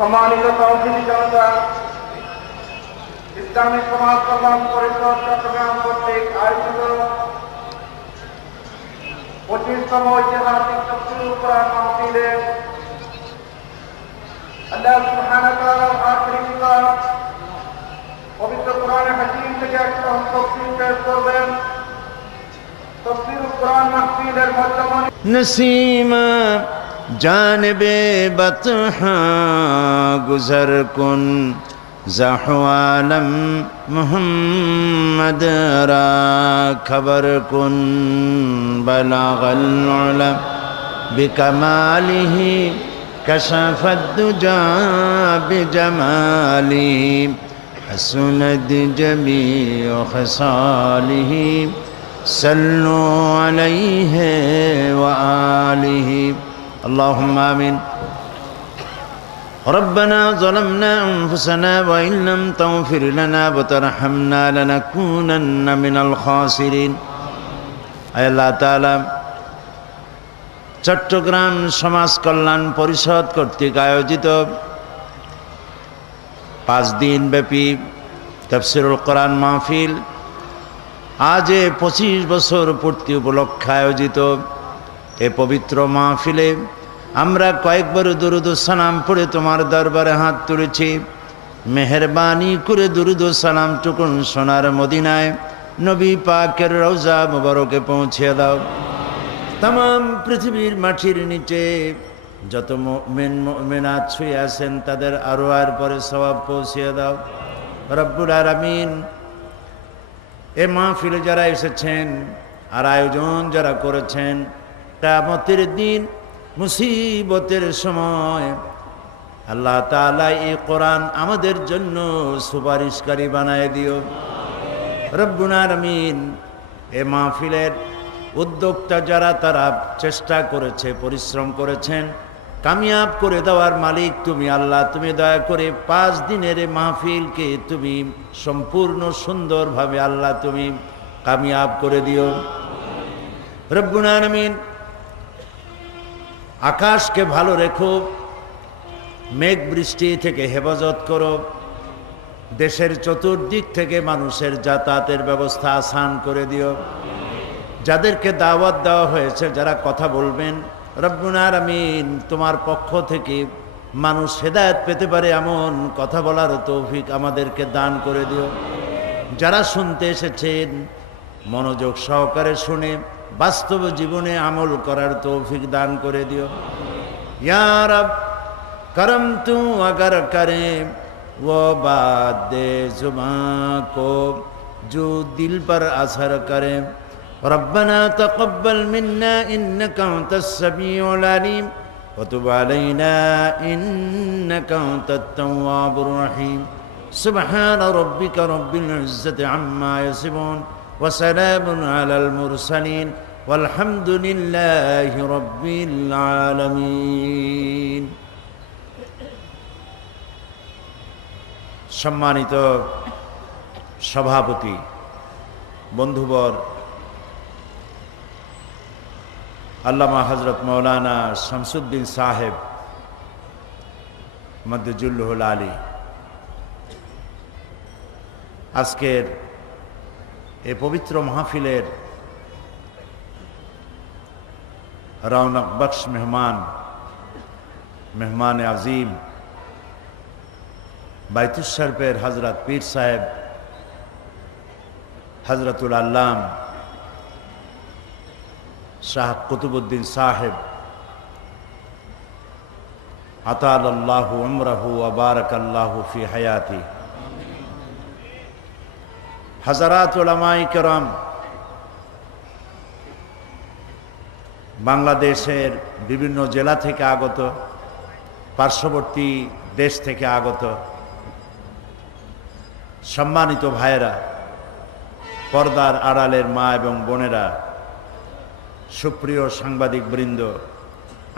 সম্মানিত তৌহিদি জনতা, ইসলামী সমাজ কল্যাণ পরিষদ চট্টগ্রাম কর্তৃক আয়োজিত 25তম ঐতিহাসিক তাফসীরুল কুরআন মাহফিলে আল্লাহ সুবহানাহু ওয়া তাআলার আখেরি কিতাব পবিত্র কোরআনে হাকিম থেকে একটা তাফসীর পেশ করবেন। তাফসীরুল কুরআন মাহফিলের মধ্যমণি नसीमा जानबे बतहा गुजर कुन जहवालम मोहम्मद रा खबर कुन बलागल उलम बिकमालिही कशफद दुजा बिजमालिही हसनद जमीउ खसालिही सल्लु अलैहि व आलिहि अल्लाहुम्मा आमीन। रब्बना ज़लमना अनफुसना व इन लम तगफिर लना व तरहमना लनकूनन्न मिनल खासिरिन। আল্লাহ তাআলা চট্টগ্রাম সমাজ কল্যাণ পরিষদ কর্তৃক আয়োজিত 5 দিন ব্যাপী তাফসীরুল কুরআন মাহফিল আজ 25 বছর পূর্তি উপলক্ষে আয়োজিত এ পবিত্র মাহফিলে আমরা কয়েকবার দুরূদ ও সালাম পড়ে তোমার দরবারে হাত তুলেছি। মেহেরবানি করে দুরূদ ও সালাম টুকুন সোনার মদিনায় নবী পাকের রওজা মুবারকে পৌঁছে দাও। तमाम পৃথিবীর মাটির নিচে যত মুমিন মুমিনাত শুয়ে আছেন তাদের আরওয়ার পরে সওয়াব পৌঁছে দাও রব্বুল আলামিন। এ মাহফিলে যারা এসেছেন আর আয়োজন যারা করেছেন, কিয়ামতের দিন মুসিবতের সময় আল্লাহ তাআলা এই কোরআন আমাদের জন্য সুপারিশকারী বানায় দিও রব্বুল আলামিন। এ মাহফিলের উদ্যোক্তা যারা তারা চেষ্টা করেছে, পরিশ্রম করেছেন, কামিয়াব করে দেওয়ার মালিক তুমি আল্লাহ। তুমি দয়া করে 5 দিনের এই মাহফিলকে তুমি সম্পূর্ণ সুন্দরভাবে আল্লাহ তুমি কামিয়াব করে দিও রব্বুল আলামিন। আকাশকে ভালো রেখো, মেঘ বৃষ্টি থেকে হেফাজত করো, দেশের চতুর্দিক থেকে মানুষের যাতায়াতের ব্যবস্থা আসান করে দিও। যাদেরকে দাওয়াত দেওয়া হয়েছে, যারা কথা বলবেন, রব্বুল আলামিন তোমার পক্ষ থেকে মানুষ হেদায়েত পেতে পারে এমন কথা বলার তৌফিক আমাদেরকে দান করে দিও। যারা শুনতে এসেছেন মনোযোগ সহকারে শুনে বাস্তব জীবনে আমল করার তৌফিক দান করে দিও ইয়া রব। করম তু अगर करे वो बात दे जुबां को जो दिल पर असर करे। रब्बना तक़ब्बल मिन्ना इन्नका अंतस समीउल अलीम व तुब अलैना इन्नका अंतत तव्वाबुर रहीम। सुब्हान रब्बिका रब्बिल इज्जति अम्मा यसिफून व सलामुन अलल मुरसलीन वल्हम्दुलिल्लाहि रब्बिल आलामीन। সম্মানিত সভাপতি, বন্ধুবর, আল্লামা হযরত মাওলানা শামসুদ্দিন সাহেব মদ্দুজুল্লুহুল আলী, আজকের এই পবিত্র মাহফিলের রৌনক বখশ মেহমান আজিম বাইতুল শরফের হযরত পীর সাহেব হযরতুল আল্লাম শাহ কুতুবউদ্দিন সাহেব আতালাল্লাহু উমরাহু ওয়া বারাকাল্লাহু ফি হায়াতি, হযরত উলামায়ে কেরাম, বাংলাদেশের বিভিন্ন জেলা থেকে আগত, পার্শ্ববর্তী দেশ থেকে আগত সম্মানিত ভাইয়েরা, পর্দার আড়ালের মা এবং বোনেরা, সুপ্রিয় সাংবাদিক বৃন্দ,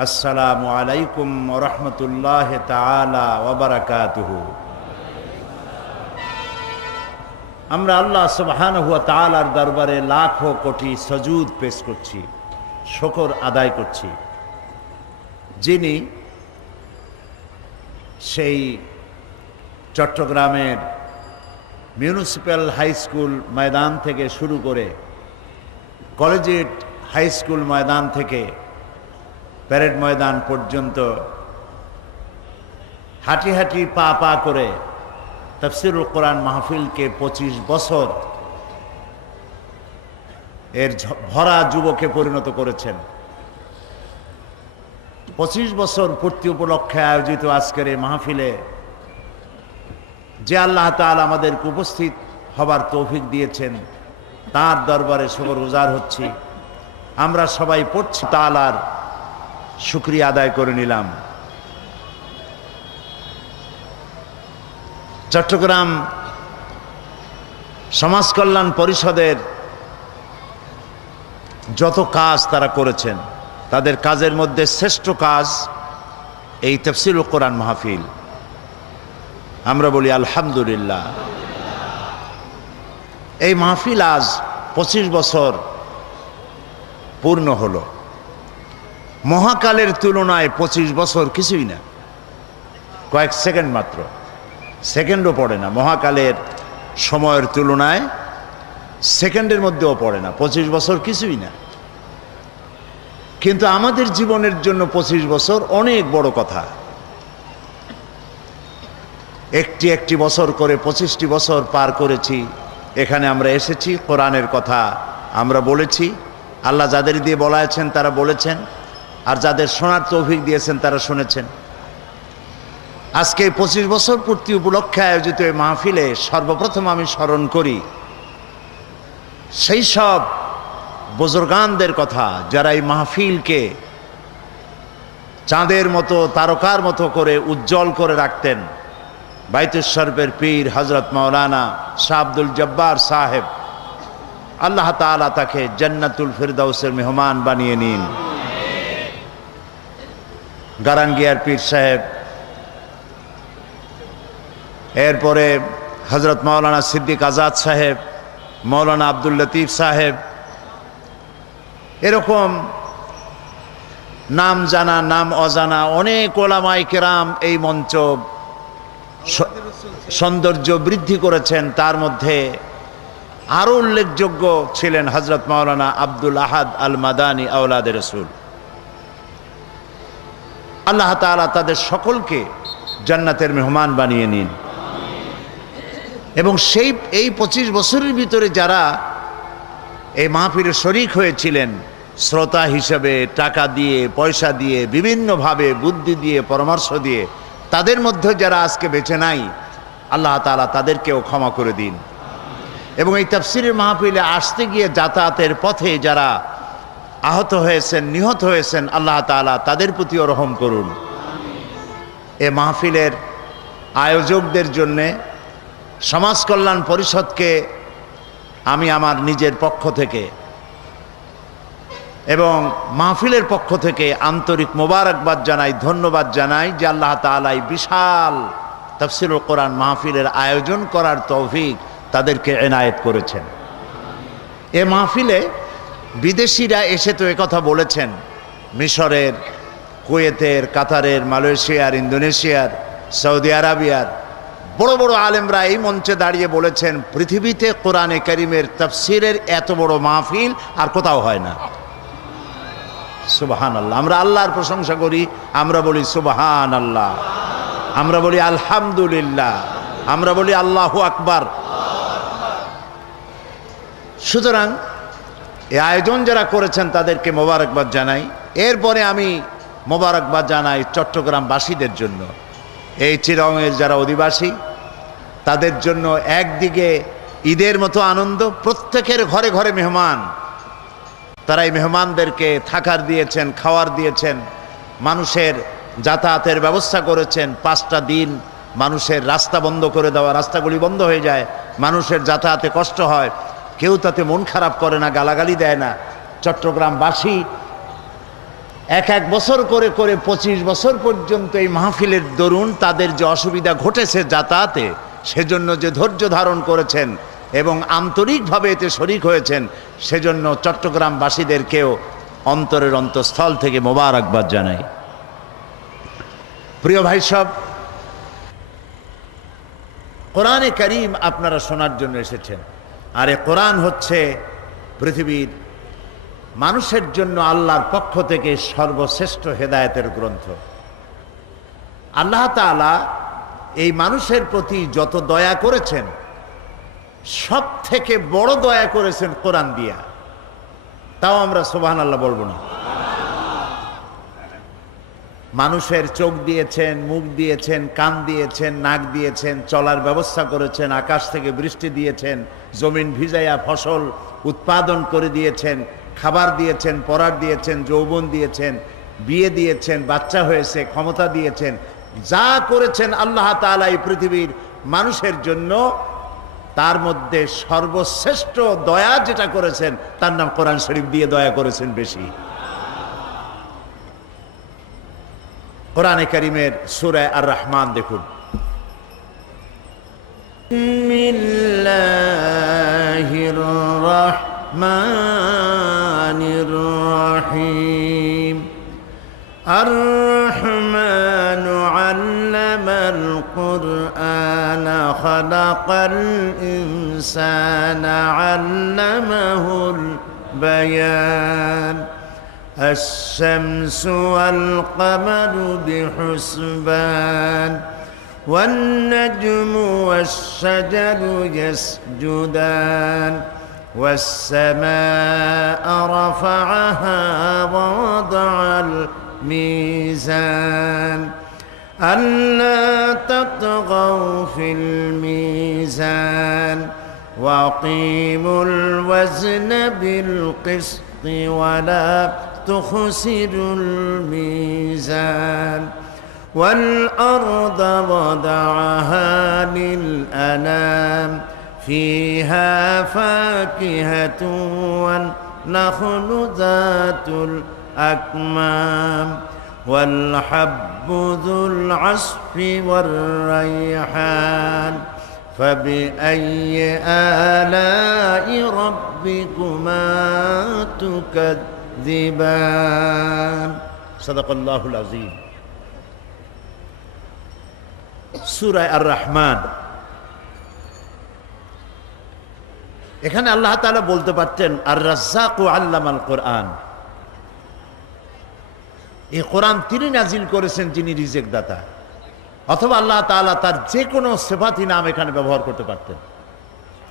আসসালামু আলাইকুম ওয়া রাহমাতুল্লাহি তাআলা ওয়া বারাকাতুহু। আমরা আল্লাহ সুবহানাহু ওয়া তাআলার দরবারে লাখো কোটি সুজুদ পেশ করছি, শুকর আদায় করছি, যিনি সেই চট্টগ্রামের মিউনিসিপ্যাল হাই স্কুল ময়দান থেকে শুরু করে কলেজিয়েট হাই স্কুল ময়দান থেকে প্যারেড ময়দান পর্যন্ত হাঁটি হাঁটি পা পা করে তাফসীরুল কোরআন মাহফিলকে 25 বছর এর ভরা যুবকে পরিণত করেছেন। 25 বছর পূর্তি উপলক্ষে আয়োজিত আজকের এই মাহফিলে যে আল্লাহ তাআলা আমাদেরকে উপস্থিত হবার তৌফিক দিয়েছেন, তার দরবারে শুকরগুজার হচ্ছি। আমরা সবাই পড়ছি, তাআলার শুকরিয়া আদায় করে নিলাম। চট্টগ্রাম সমাজ কল্যাণ পরিষদের যত কাজ তারা করেছেন, তাদের কাজের মধ্যে শ্রেষ্ঠ কাজ এই তাফসীরুল কোরআন মাহফিল। আমরা বলি আলহামদুলিল্লাহ। এই মাহফিল আজ 25 বছর পূর্ণ হলো। মহাকালের তুলনায় 25 বছর কিছুই না, কয়েক সেকেন্ড মাত্র, সেকেন্ডও পড়ে না। মহাকালের সময়ের তুলনায় সেকেন্ডের মধ্যেও পড়ে না। 25 বছর কিছুই না, কিন্তু আমাদের জীবনের জন্য 25 বছর অনেক বড় কথা। একটি একটি বছর করে 25টি বছর পার করেছি। এখানে আমরা এসেছি, কোরআনের কথা আমরা বলেছি। আল্লাহ যাদের দিয়ে বলাইছেন তারা বলেছেন, আর যাদের শোনার তৌফিক দিয়েছেন তারা শুনেছেন। আজকে 25 বছর পূর্তি উপলক্ষে আয়োজিত এই মাহফিলে সর্বপ্রথম আমি স্মরণ করি সেই সব বুজুর্গানদের কথা যারা এই মাহফিলকে চাঁদের মতো, তারকার মতো করে উজ্জ্বল করে রাখতেন। বাইতুল শরফের পীর হযরত মাওলানা শাহ আব্দুল জব্বার সাহেব, আল্লাহ তাআলা তাকে জান্নাতুল ফিরদাউসের মেহমান বানিয়ে নিন। গারাঙ্গিয়ার পীর সাহেব, এরপরে হযরত মাওলানা সিদ্দিক আজাদ সাহেব, মাওলানা আব্দুল লতিফ সাহেব, এরকম নাম জানা নাম অজানা অনেক ওলামায়ে কেরাম এই মঞ্চ সৌন্দর্য বৃদ্ধি করেছেন। তার মধ্যে আরো উল্লেখযোগ্য ছিলেন হযরত মাওলানা আব্দুল আহাদ আল মাদানী আওলাদে রাসূল। আল্লাহ তাআলা তাদের সকলকে জান্নাতের মেহমান বানিয়ে নিন। এবং এই 25 বছরের ভিতরে যারা এই মাহফিলে শরীক হয়েছিলেন শ্রোতা হিসেবে, টাকা দিয়ে, পয়সা দিয়ে, বিভিন্নভাবে বুদ্ধি দিয়ে, পরামর্শ দিয়ে, তাদের মধ্যে যারা আজকে বেঁচে নাই, আল্লাহ তাআলা তাদেরকেও ক্ষমা করে দিন। এবং এই তাফসীরের মাহফিলে আসতে গিয়ে যাতায়াতের পথে যারা আহত হয়েছেন, নিহত হয়েছেন, আল্লাহ তাআলা তাদের প্রতিও রহম করুন। এ মাহফিলের আয়োজকদের জন্যে সমাজ কল্যাণ পরিষদকে আমি আমার নিজের পক্ষ থেকে এবং মাহফিলের পক্ষ থেকে আন্তরিক মোবারকবাদ জানাই, ধন্যবাদ জানাই যে আল্লাহ তাআলা এই বিশাল তাফসীরুল কোরআন মাহফিলের আয়োজন করার তৌফিক তাদেরকে এনায়েত করেছেন। এ মাহফিলে বিদেশিরা এসে তো একথা বলেছেন, মিশরের, কুয়েতের, কাতারের, মালয়েশিয়ার, ইন্দোনেশিয়ার, সৌদি আরবিয়ার বড় বড় আলেমরা এই মঞ্চে দাঁড়িয়ে বলেছেন পৃথিবীতে কোরআনে কারীমের তাফসীরের এত বড় মাহফিল আর কোথাও হয় না। সুবহানাল্লাহ। আমরা আল্লাহর প্রশংসা করি, আমরা বলি সুবহানাল্লাহ, আমরা বলি আলহামদুলিল্লাহ, আমরা বলি আল্লাহু আকবার। সুতরাং এই আয়োজন যারা করেছেন তাদেরকে মোবারকবাদ জানাই। এরপরে আমি মোবারকবাদ জানাই চট্টগ্রামবাসীদের জন্য। এই চিরঙের যারা অধিবাসী, তাদের জন্য একদিকে ঈদের মতো আনন্দ, প্রত্যেকের ঘরে ঘরে মেহমান। তারা এই মেহমানদেরকে থাকার দিয়েছেন, খাওয়ার দিয়েছেন, মানুষের যাতায়াতের ব্যবস্থা করেছেন। 5টা দিন মানুষের রাস্তা বন্ধ করে দেওয়া, রাস্তাগুলি বন্ধ হয়ে যায়, মানুষের যাতায়াতে কষ্ট হয়, কেউ তাতে মন খারাপ করে না, গালাগালি দেয় না। চট্টগ্রামবাসী এক বছর করে করে 25 বছর পর্যন্ত এই মাহফিলের দরুন তাদের যে অসুবিধা ঘটেছে যাতায়াতে, সেজন্য যে ধৈর্য ধারণ করেছেন এবং আন্তরিকভাবে এতে শরীক হয়েছেন, সেজন্য চট্টগ্রামবাসীদেরকেও অন্তরের অন্তঃস্থল থেকে মোবারকবাদ জানাই। প্রিয় ভাই সব, কোরআনে কারীম আপনারা শোনার জন্য এসেছেন। আর এই কোরআন হচ্ছে পৃথিবীর মানুষের জন্য আল্লাহর পক্ষ থেকে সর্বশ্রেষ্ঠ হেদায়েতের গ্রন্থ। আল্লাহ তাআলা এই মানুষের প্রতি যত দয়া করেছেন, সব থেকে বড় দয়া করেছেন কোরআন দিয়া। তাও আমরা সুবহানাল্লাহ বলবো না? মানুষের চোখ দিয়েছেন, মুখ দিয়েছেন, কান দিয়েছেন, নাক দিয়েছেন, চলার ব্যবস্থা করেছেন, আকাশ থেকে বৃষ্টি দিয়েছেন, জমিন ভিজাইয়া ফসল উৎপাদন করে দিয়েছেন, খাবার দিয়েছেন, পরার দিয়েছেন, যৌবন দিয়েছেন, বিয়ে দিয়েছেন, বাচ্চা হয়েছে, ক্ষমতা দিয়েছেন। যা করেছেন আল্লাহ তাআলা এই পৃথিবীর মানুষের জন্য, তার মধ্যে সর্বশ্রেষ্ঠ দয়া যেটা করেছেন তার নাম কোরআন শরীফ দিয়ে দয়া করেছেন বেশি। কোরআনে কারীমের সূরা আর রহমান দেখুন। বিসমিল্লাহির রহমানির রহিম। আর রহমানু আল্লামাল কুরআনা খালাকাল ইনসানা আল্লামাহুল বায়ান। الشمس والقمر بحسبان والنجم والشجر يسجدان والسماء رفعها ووضع الميزان ألا تطغوا في الميزان وأقيموا الوزن بالقسط ولا تخسروا الميزان والأرض وضعها للأنام فيها فاكهة والنخل ذات الأكمام والحب ذو العصف والريحان فبأي آلاء ربكما تكذبان صدق الله العظيم। সূরা আর রহমান, এখানে আল্লাহ তাআলা বলতে পারতেন আর রাজ্জাকু আল্লামাল কোরআন। এই কোরআন তিনি নাজিল করেছেন যিনি রিজিক দাতা। অথবা আল্লাহ তাআলা তার যে কোনো সিফাতি নাম এখানে ব্যবহার করতে পারতেন,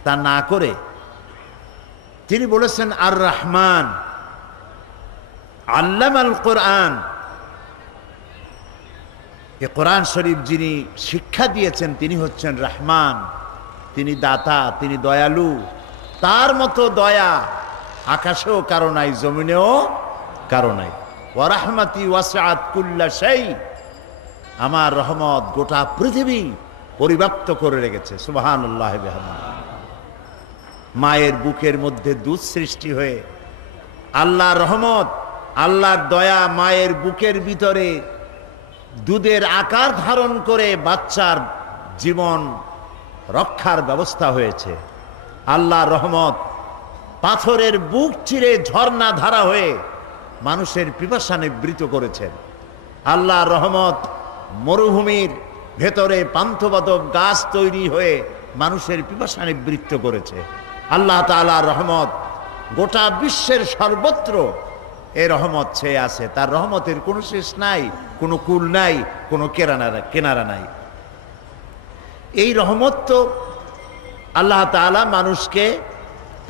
তা না করে তিনি বলেছেন আর রহমান আল্লামাল কোরআন। এই কোরআন শরীফ যিনি শিক্ষা দিয়েছেন তিনি হচ্ছেন রহমান, তিনি দাতা, তিনি দয়ালু। তার মতো দয়া আকাশেও কারো নাই, জমিনেও কারো নাই। ওয়া রাহমাতি ওয়াসআত কুল্লা শাই। আমার রহমত গোটা পৃথিবী পরিব্যাপ্ত করে রেখেছে। সুবহানাল্লাহি ওয়া বিহামদিহি। মায়ের বুকের মধ্যে দুধ সৃষ্টি হয়ে আল্লাহর রহমত, আল্লাহর দয়া মায়ের বুকের ভিতরে দুধের আকার ধারণ করে বাচ্চার জীবন রক্ষার ব্যবস্থা হয়েছে। আল্লাহর রহমত পাথরের বুক চিরে ঝর্ণা ধারা হয়ে মানুষের পিপাসা নিবৃত করেছেন। আল্লাহর রহমত মরুভূমির ভেতরে পান্থবাদক গাছ তৈরি হয়ে মানুষের পিপাসা নিবৃত্ত করেছে। আল্লাহ তাআলার রহমত গোটা বিশ্বের সর্বত্র এই রহমত ছেয়ে আছে। তার রহমতের কোনো শেষ নাই, কোনো কুল নাই, কোনো কেনারা নাই। এই রহমত তো আল্লাহ তাআলা মানুষকে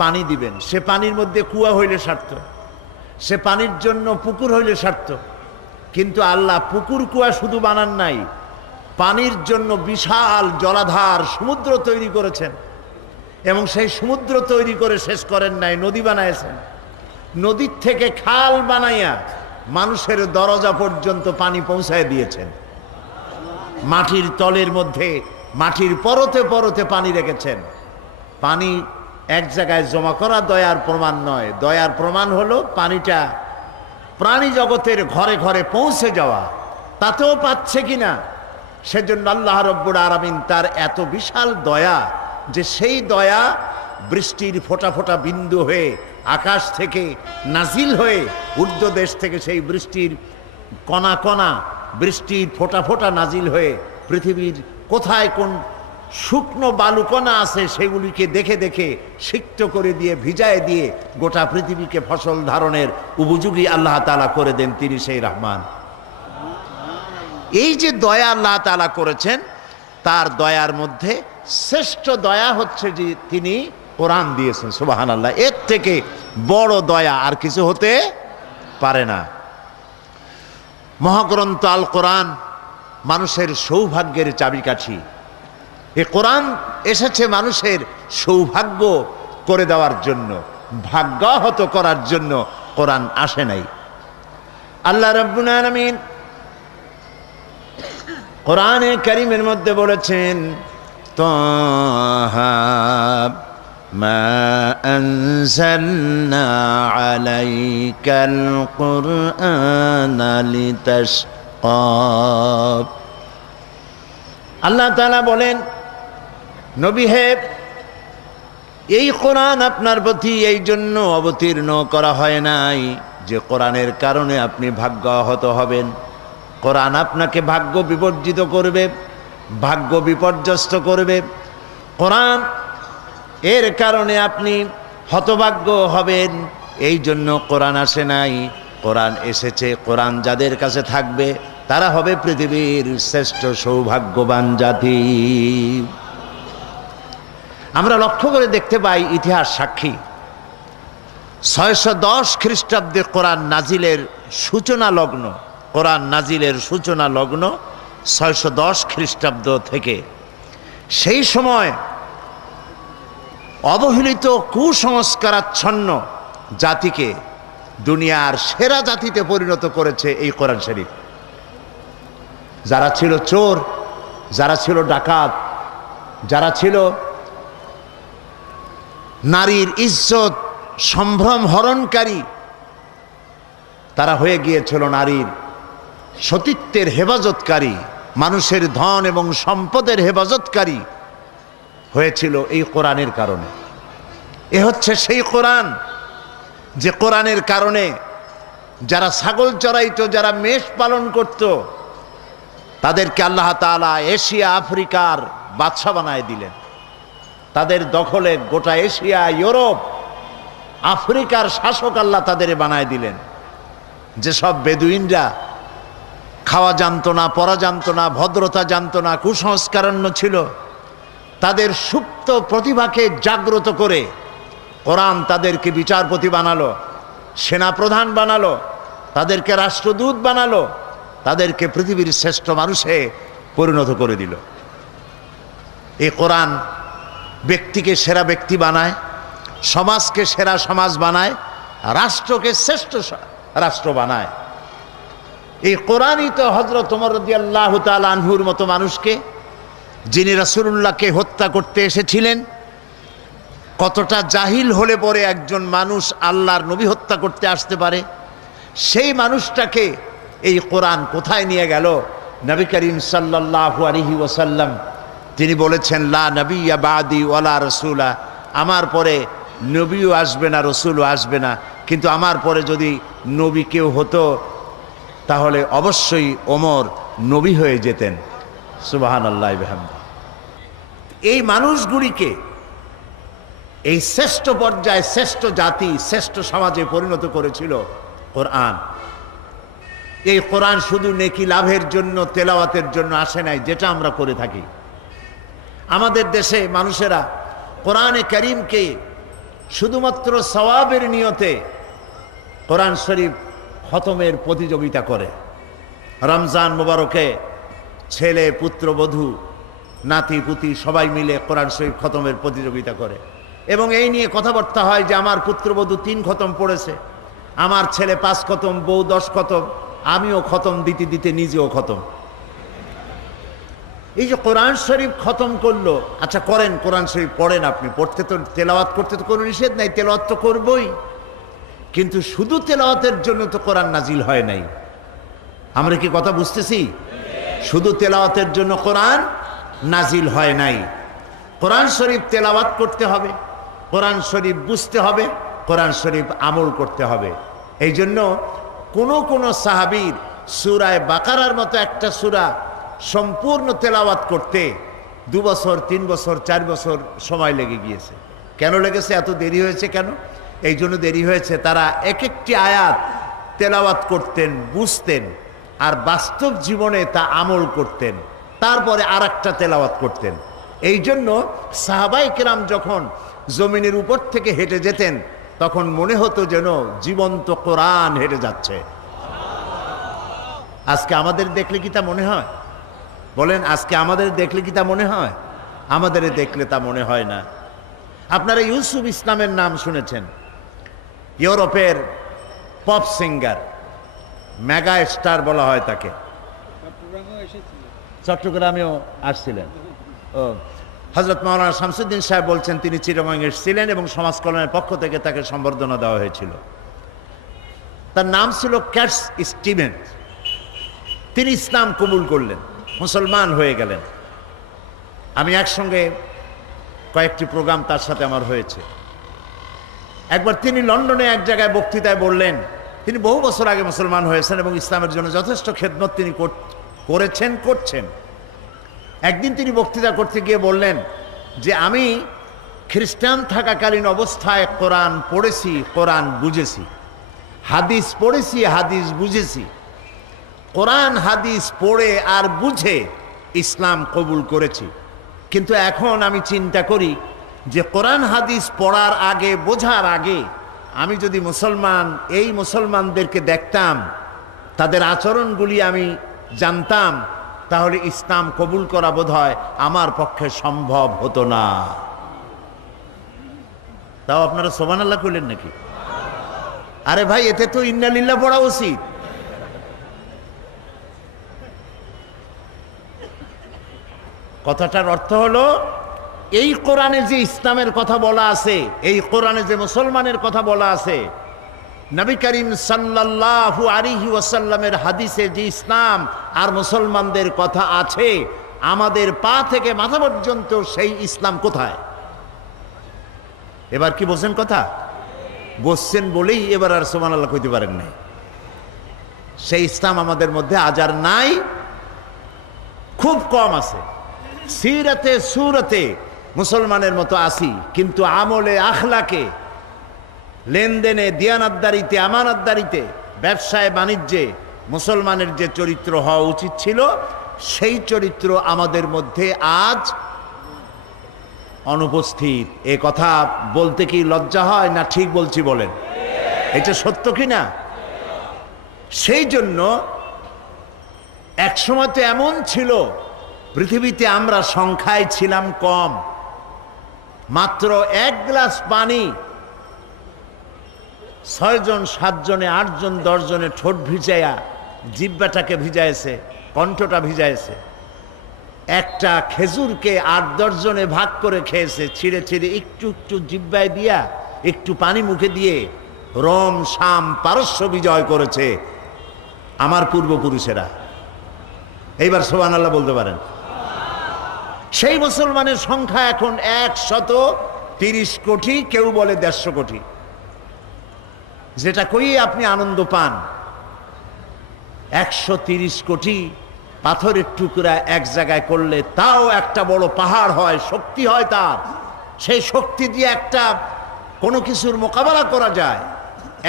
পানি দিবেন, সে পানির মধ্যে কুয়া হইলে সার্থ, সে পানির জন্য পুকুর হইলে সার্থ। কিন্তু আল্লাহ পুকুর কুয়া শুধু বানান নাই, পানির জন্য বিশাল জলাধার সমুদ্র তৈরি করেছেন। এবং সেই সমুদ্র তৈরি করে শেষ করেন নাই, নদী বানাইছেন। নদীর থেকে খাল বানাইয়া মানুষের দরজা পর্যন্ত পানি পৌঁছায় দিয়েছেন। মাটির তলের মধ্যে মাটির পরতে পরতে পানি রেখেছেন। পানি এক জায়গায় জমা করা দয়ার প্রমাণ নয়, দয়ার প্রমাণ হলো পানিটা প্রাণী জগতের ঘরে ঘরে পৌঁছে যাওয়া, তাতেও পাচ্ছে কিনা। সেজন্য আল্লাহ রব্বুল আলামিন তার এত বিশাল দয়া যে সেই দয়া বৃষ্টির ফোঁটা ফোঁটা বিন্দু হয়ে আকাশ থেকে নাজিল হয়ে ঊর্ধ্ব দেশ থেকে সেই বৃষ্টির কণা কণা, বৃষ্টির ফোঁটা ফোঁটা নাজিল হয়ে পৃথিবীর কোথায় কোন শুকনো বালুকণা আছে সেগুলিকে দেখে দেখে সিক্ত করে দিয়ে ভিজায় দিয়ে গোটা পৃথিবীকে ফসল ধারণের উপযোগী আল্লাহ তাআলা করে দেন, তিনি সেই রহমান। এই যে দয়া আল্লাহ তাআলা করেছেন, তার দয়ার মধ্যে শ্রেষ্ঠ দয়া হচ্ছে যে তিনি কোরআন দিয়েছেন। সুবহানাল্লাহ, এর থেকে বড় দয়া আর কিছু হতে পারে না। মহাগ্রন্থ আল কোরআন মানুষের সৌভাগ্যের চাবিকাঠি। এই কোরআন এসেছে মানুষের সৌভাগ্য করে দেওয়ার জন্য, ভাগ্যাহত করার জন্য কোরআন আসে নাই। আল্লাহ রাব্বুল আলামিন কোরআনে কারীমের মধ্যে বলেছেন, তাহা মা আনজালনা আলাইকাল কুরআনা লিতাশকা। আল্লাহ তাআলা বলেন, নবী হে, এই কোরআন আপনার প্রতি এই জন্য অবতীর্ণ করা হয় নাই যে কোরআনের কারণে আপনি ভাগ্যাহত হবেন। কোরআন আপনাকে ভাগ্য বিবর্জিত করবে, ভাগ্য বিপর্যস্ত করবে। কোরআন এর কারণে আপনি হতভাগ্য হবেন, এই জন্য কোরআন আসে নাই। কোরআন এসেছে, কোরআন যাদের কাছে থাকবে তারা হবে পৃথিবীর শ্রেষ্ঠ সৌভাগ্যবান জাতি। আমরা লক্ষ্য করে দেখতে পাই, ইতিহাস সাক্ষী, 610 খ্রিস্টাব্দে কোরআন নাজিলের সূচনা লগ্ন, কোরআন নাজিলের সূচনা লগ্ন 610 খ্রিস্টাব্দ থেকে। সেই সময় অবহেলিত কুসংস্কারাচ্ছন্ন জাতিকে দুনিয়ার সেরা জাতিতে পরিণত করেছে এই কোরআন শরীফ। যারা ছিল চোর, যারা ছিল ডাকাত, যারা ছিল নারীর ইজ্জত সম্ভ্রম হরণকারী, তারা হয়ে গিয়েছিল নারীর সতীত্বের হেফাজতকারী, মানুষের ধন এবং সম্পদের হেফাজতকারী হয়েছিল এই কোরআনের কারণে। এ হচ্ছে সেই কোরআন যে কোরআনের কারণে যারা ছাগল চড়াইতো, যারা মেষ পালন করত, তাদেরকে আল্লাহ তাআলা এশিয়া আফ্রিকার বাদশা বানায় দিলেন। তাদের দখলে গোটা এশিয়া, ইউরোপ, আফ্রিকার শাসক আল্লাহ তাদের বানায় দিলেন। যেসব বেদুইনরা খাওয়া জানতো না, পড়া জানতো না, ভদ্রতা জানতো না, কুসংস্কারান্য ছিল, তাদের সুপ্ত প্রতিভাকে জাগ্রত করে কোরআন তাদেরকে বিচারপতি বানালো, সেনাপ্রধান বানালো, তাদেরকে রাষ্ট্রদূত বানালো, তাদেরকে পৃথিবীর শ্রেষ্ঠ মানুষে পরিণত করে দিল। এই কোরআন ব্যক্তিকে সেরা ব্যক্তি বানায়, সমাজকে সেরা সমাজ বানায়, রাষ্ট্রকে শ্রেষ্ঠ রাষ্ট্র বানায়। এই কোরআনই তো হযরত ওমর রাদিয়াল্লাহু তাআলা আনহুর মতো মানুষকে, যিনি রাসূলুল্লাহকে হত্যা করতে এসেছিলেন, কতটা জাহিল হলে পরে একজন মানুষ আল্লাহর নবী হত্যা করতে আসতে পারে, সেই মানুষটাকে এই কোরআন কোথায় নিয়ে গেল? নবী করিম সাল্লাল্লাহু আলাইহি ওয়াসাল্লাম তিনি বলেছেন, লা নবিয়্যা বাদি ওয়ালা রাসূলা, আমার পরে নবীও আসবে না, রসুলও আসবে না, কিন্তু আমার পরে যদি নবী কেউ হতো তাহলে অবশ্যই ওমর নবী হয়ে যেতেন। সুবহানাল্লাহি বিহামদিহি। এই মানুষগুলিকে এই শ্রেষ্ঠ পর্যায়ে, শ্রেষ্ঠ জাতি, শ্রেষ্ঠ সমাজে পরিণত করেছিল কোরআন। এই কোরআন শুধু নেকি লাভের জন্য, তেলাওয়াতের জন্য আসে নাই, যেটা আমরা করে থাকি। আমাদের দেশে মানুষেরা কোরআনে কারীমকে শুধুমাত্র সওয়াবের নিয়তে কোরআন শরীফ খতমের প্রতিযোগিতা করে। রমজান মোবারকে ছেলে, পুত্রবধূ, নাতি পুতি সবাই মিলে কোরআন শরীফ খতমের প্রতিযোগিতা করে এবং এই নিয়ে কথাবার্তা হয় যে আমার পুত্রবধূ 3 খতম পড়েছে, আমার ছেলে 5 খতম, বউ 10 খতম, আমিও খতম দিতে দিতে নিজেও খতম। এই যে কোরআন শরীফ খতম করলো, আচ্ছা করেন, কোরআন শরীফ পড়েন, আপনি পড়তে তো, তেলাওয়াত করতে তো কোনো নিষেধ নাই, তেলাওয়াত তো করবই, কিন্তু শুধু তেলাওয়াতের জন্য তো কোরআন নাজিল হয় নাই। আমরা কি কথা বুঝতেছি? শুধু তেলাওয়াতের জন্য কোরআন নাজিল হয় নাই। কোরআন শরীফ তেলাওয়াত করতে হবে, কোরআন শরীফ বুঝতে হবে, কোরআন শরীফ আমল করতে হবে। এই জন্য কোন সাহাবীর সূরা বাকারার মতো একটা সূরা সম্পূর্ণ তেলাওয়াত করতে 2 বছর 3 বছর 4 বছর সময় লেগে গিয়েছে। কেন লেগেছে? এত দেরি হয়েছে কেন? এই জন্য দেরি হয়েছে, তারা এক একটি আয়াত তেলাওয়াত করতেন, বুঝতেন, আর বাস্তব জীবনে তা আমল করতেন, তারপরে আর একটা তেলাওয়াত করতেন। এই জন্য সাহাবায়ে কেরাম যখন জমিনের উপর থেকে হেঁটে যেতেন তখন মনে হতো যেন জীবন্ত কোরআন হেঁটে যাচ্ছে। আজকে আমাদের দেখলে কি তা মনে হয়? বলেন, আজকে আমাদের দেখলে কি তা মনে হয়? আমাদের দেখলে তা মনে হয় না। আপনারা ইউসুফ ইসলামের নাম শুনেছেন, ইউরোপের পপ সিঙ্গার, মেগা স্টার বলা হয় তাকে। চট্টগ্রামেও আসছিলেন। ও, হযরত মাওলানা শামসুদ্দিন সাহেব বলছেন তিনি চিটাগং এসেছিলেন এবং সমাজ কল্যাণের পক্ষ থেকে তাকে সম্বর্ধনা দেওয়া হয়েছিল। তার নাম ছিল ক্যাটস স্টিভেন্স। তিনি ইসলাম কবুল করলেন, মুসলমান হয়ে গেলেন। আমি একসঙ্গে কয়েকটি প্রোগ্রাম তার সাথে আমার হয়েছে। একবার তিনি লন্ডনে এক জায়গায় বক্তৃতায় বললেন, তিনি বহু বছর আগে মুসলমান হয়েছেন এবং ইসলামের জন্য যথেষ্ট খেদমত তিনি করছেন। একদিন তিনি বক্তৃতা করতে গিয়ে বললেন যে আমি খ্রিস্টান থাকাকালীন অবস্থায় কোরআন পড়েছি, কোরআন বুঝেছি, হাদিস পড়েছি, হাদিস বুঝেছি, কোরআন হাদিস পড়ে আর বুঝে ইসলাম কবুল করেছি। কিন্তু এখন আমি চিন্তা করি যে কোরআন হাদিস পড়ার আগে, বোঝার আগে আমি যদি এই মুসলমানদেরকে দেখতাম, তাদের আচরণগুলি আমি জানতাম, তাহলে ইসলাম কবুল করা বোধহয় আমার পক্ষে সম্ভব হতো না। তাও আপনারা সুবহানাল্লাহ কইলেন নাকি? আরে ভাই, এতে তো ইন্না লিল্লাহ পড়া উচিত। কথাটার অর্থ হলো, এই কোরআনে যে ইসলামের কথা বলা আছে, এই কোরআনে যে মুসলমানের কথা বলা আছে, নবী করিম সাল্লাল্লাহু আলাইহি ওয়াসাল্লামের হাদিসে যে ইসলাম আর মুসলমানদের কথা আছে, আমাদের পা থেকে মাথা পর্যন্ত সেই ইসলাম কোথায়? এবার কি বলছেন কথা? বলছেন বলেই এবার আর সুবহানাল্লাহ কইতে পারেন নাই। সেই ইসলাম আমাদের মধ্যে আজ আর নাই, খুব কম আছে। সিরাতে সুরতে মুসলমানের মতো আসি, কিন্তু আমলে, আখলাকে, লেনদেনে, দিয়ানাতদারিতে, আমানতদারিতে, ব্যবসায় বাণিজ্যে মুসলমানের যে চরিত্র হওয়া উচিত ছিল, সেই চরিত্র আমাদের মধ্যে আজ অনুপস্থিত। এ কথা বলতে কি লজ্জা হয় না ঠিক বলছি বলেন? এটা সত্য কি না? সেই জন্য একসময় তো এমন ছিল, পৃথিবীতে আমরা সংখ্যায় ছিলাম কম, মাত্র 1 গ্লাস পানি 6 জন 7 জনে 8 জন 10 জনে ঠোঁট ভিজাইয়া, জিহ্বাটাকে ভিজাইছে, কণ্ঠটা ভিজাইছে। একটা খেজুরকে 8-10 জনে ভাগ করে খেয়েছে, ছিঁড়ে ছিঁড়ে একটু একটু জিহ্বায় দিয়া, একটু পানি মুখে দিয়ে রোম, শাম, পারস্য বিজয় করেছে আমার পূর্বপুরুষেরা। এইবার সুবহানাল্লাহ বলতে পারেন? সেই মুসলমানের সংখ্যা এখন 130 কোটি, কেউ বলে 150 কোটি। যেটা কই আপনি আনন্দ পান। 130 কোটি পাথরের টুকরা এক জায়গায় করলে তাও একটা বড় পাহাড় হয়, শক্তি হয় তার। সেই শক্তি দিয়ে কোনো কিছুর মোকাবেলা করা যায়।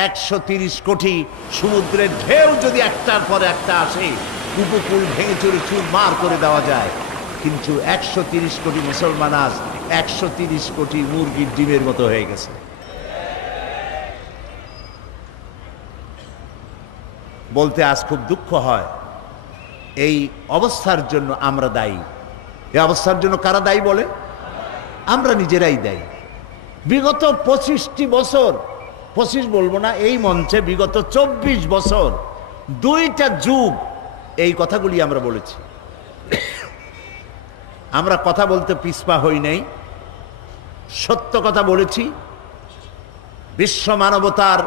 130 কোটি সমুদ্রের ঢেউ যদি একটার পর একটা আসে, উপকূল ভেঙে চুরে চুরমার করে দেওয়া যায়। কিন্তু 130 কোটি মুসলমান আজ 130 কোটি মুরগির ডিমের মতো হয়ে গেছে। বলতে আজ খুব দুঃখ হয়। এই অবস্থার জন্য আমরা দায়ী। এই অবস্থার জন্য কারা দায়ী বলেন? আমরা নিজেরাই দায়ী। বিগত 25টি বছর, 25 বলবো না, এই মঞ্চে বিগত 24 বছর, 2টা যুগ এই কথাগুলি আমরা বলেছি। আমরা কথা বলতে পিছপা হই নাই, সত্য কথা বলেছি। বিশ্ব মানবতার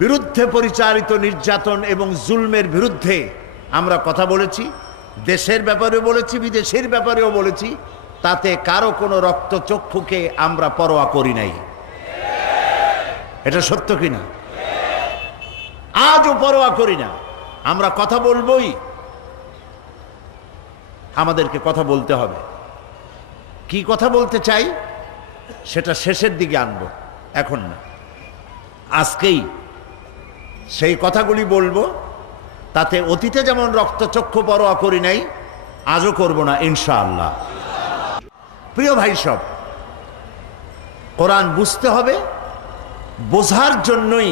বিরুদ্ধে পরিচালিত নির্যাতন এবং জুলমের বিরুদ্ধে আমরা কথা বলেছি। দেশের ব্যাপারেও বলেছি, বিদেশের ব্যাপারেও বলেছি। তাতে কারো কোনো রক্তচক্ষুকে আমরা পরোয়া করি নাই। এটা সত্য কিনা? আজও পরোয়া করি না। আমরা কথা বলবই। আমাদেরকে কথা বলতে হবে। কি কথা বলতে চাই সেটা শেষের দিকে আনবো, এখন না। আজকেই সেই কথাগুলি বলবো, তাতে অতীতে যেমন রক্তচক্ষু পরোয়া করি নাই, আজও করব না ইনশাআল্লাহ। প্রিয় ভাই সব, কোরআন বুঝতে হবে, বোঝার জন্যই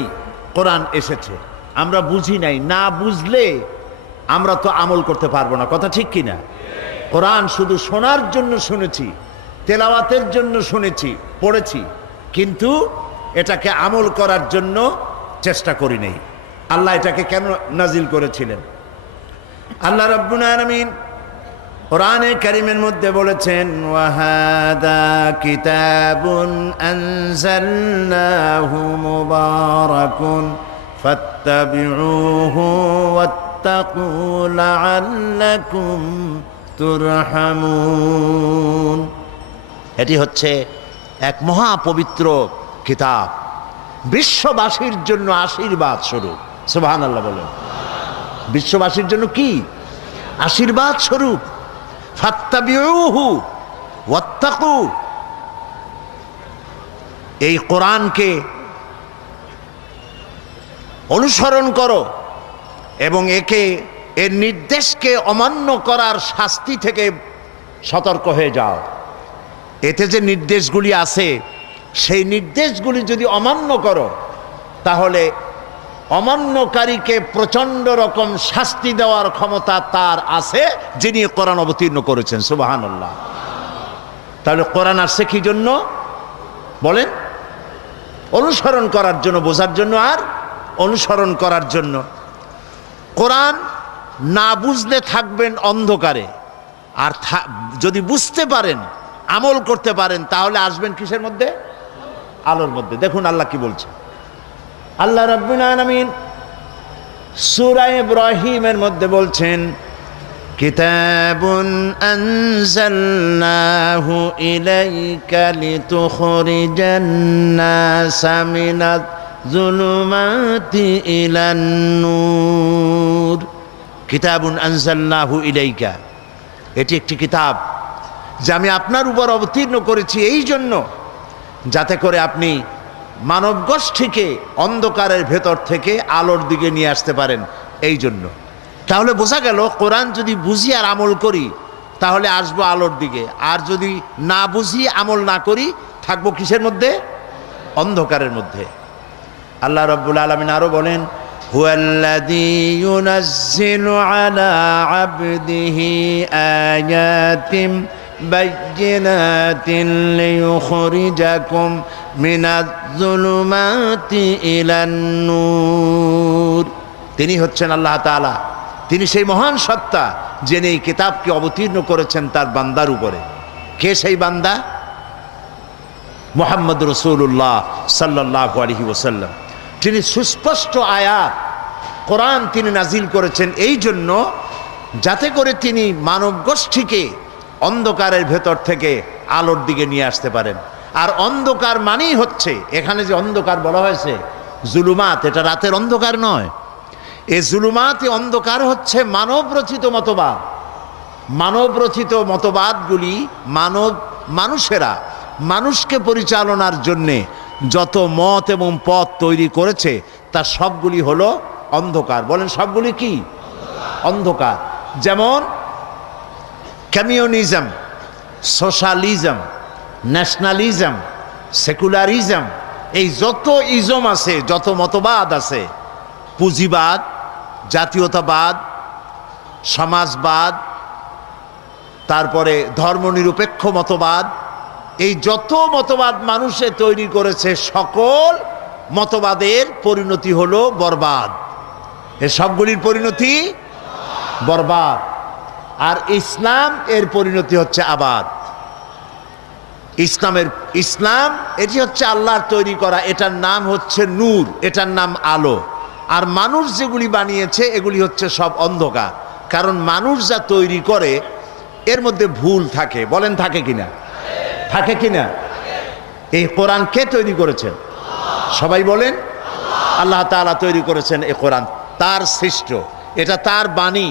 কোরআন এসেছে। আমরা বুঝি নাই, না বুঝলে আমরা তো আমল করতে পারবো না, কথা ঠিক কিনা? কোরআন শুধু শোনার জন্য শুনেছি, তেলাওয়াতের জন্য শুনেছি, পড়েছি, কিন্তু এটাকে আমল করার জন্য চেষ্টা করি নাই। আল্লাহ এটাকে কেন নাজিল করেছিলেন? আল্লাহ রাব্বুল আলামিন কোরআনে কারীমের মধ্যে বলেছেন, ওয়াহাদা কিতাবুন আনজালনাহু মুবারাকুন ফাত্তাবিউহু ওয়াত্তাকু লাআল্লাকুম তুরহামুন। এটি হচ্ছে এক মহাপবিত্র কিতাব, বিশ্ববাসীর জন্য আশীর্বাদ স্বরূপ। সুবহানাল্লাহ বলেন। বিশ্ববাসীর জন্য কি আশীর্বাদ স্বরূপ। ফাত্তাবিউহু ওয়াত্তাকু, এই কোরআনকে অনুসরণ করো এবং এর নির্দেশকে অমান্য করার শাস্তি থেকে সতর্ক হয়ে যাও। এতে যে নির্দেশগুলি আছে, সেই নির্দেশগুলি যদি অমান্য করো, তাহলে অমান্যকারীকে প্রচণ্ড রকম শাস্তি দেওয়ার ক্ষমতা তার আছে, যিনি কোরআন অবতীর্ণ করেছেন। সুবহানাল্লাহ। তাহলে কোরআন আসছে কি জন্য বলেন? অনুসরণ করার জন্য, বোঝার জন্য আর অনুসরণ করার জন্য। কোরআন না বুঝলে থাকবেন অন্ধকারে, আর যদি বুঝতে পারেন, আমল করতে পারেন, তাহলে আসবেন কিসের মধ্যে? আলোর মধ্যে। দেখুন আল্লাহ কি বলছে। আল্লাহ রাব্বুল আলামিন সূরা ইব্রাহিমের মধ্যে বলছেন, কিতাবুন আনজালনাহু ইলাইকা লিতুখরিজান নাসা মিনাজ যুলুমাতি ইলান নূর। কিতাবুন আনজালনাহু ইলাইকা, এটি একটি কিতাব যা আমি আপনার উপর অবতীর্ণ করেছি এই জন্য, যাতে করে আপনি মানব গোষ্ঠীকে অন্ধকারের ভেতর থেকে আলোর দিকে নিয়ে আসতে পারেন। এই জন্য তাহলে বোঝা গেল, কোরআন যদি বুঝি আর আমল করি তাহলে আসবো আলোর দিকে, আর যদি না বুঝি আমল না করি থাকবো কিসের মধ্যে? অন্ধকারের মধ্যে। আল্লাহ রাব্বুল আলামিন আরো বলেন, হুয়াল্লাযী ইউনাজ্জিলু আলা আবদিহি আয়াতিম বায়্যিনাতিন লিইখরিজাকুম মিনাজ যুলুমাতি ইলান নূর। তিনি হচ্ছেন আল্লাহ তাআলা, তিনি সেই মহান সত্তা যিনি এই কিতাবকে অবতীর্ণ করেছেন তার বান্দার উপরে। কে সেই বান্দা? মুহাম্মদ রাসূলুল্লাহ সাল্লাল্লাহু আলাইহি ওয়াসাল্লাম। তিনি সুস্পষ্ট আয়াত কোরআন তিনি নাজিল করেছেন এই জন্য, যাতে করে তিনি মানব গোষ্ঠীকে অন্ধকারের ভেতর থেকে আলোর দিকে নিয়ে আসতে পারেন। আর অন্ধকার মানেই হচ্ছে, এখানে যে অন্ধকার বলা হয়েছে জুলুমাত, এটা রাতের অন্ধকার নয়। এই জুলুমাতে অন্ধকার হচ্ছে মানবরচিত মতবাদ। মানবরচিত মতবাদগুলি মানুষেরা মানুষকে পরিচালনার জন্যে যত মত এবং পথ তৈরি করেছে, তার সবগুলি হলো অন্ধকার। বলেন সবগুলি কি? অন্ধকার। যেমন কমিউনিজম, সোশ্যালিজম, ন্যাশনালিজম, সেকুলারিজম, এই যত ইজম আছে, যত মতবাদ আছে, পুঁজিবাদ, জাতীয়তাবাদ, সমাজবাদ, তারপরে ধর্মনিরপেক্ষ মতবাদ, এই যত মতবাদ মানুষে তৈরি করেছে, সকল মতবাদের পরিণতি হলো বরবাদ। এর সবগুলির পরিণতি বরবাদ। আর ইসলাম এর পরিণতি হচ্ছে আবাদ। ইসলাম এটি হচ্ছে আল্লাহর তৈরি করা, এটার নাম হচ্ছে নূর, এটার নাম আলো। আর মানুষ যেগুলি বানিয়েছে এগুলি হচ্ছে সব অন্ধকার। কারণ মানুষ যা তৈরি করে এর মধ্যে ভুল থাকে। বলেন থাকে কিনা? থাকে কিনা? এই কোরআন কে তৈরি করেছেন? সবাই বলেন আল্লাহ তাআলা তৈরি করেছেন। এই কোরআন তার সৃষ্ট, এটা তার বাণী।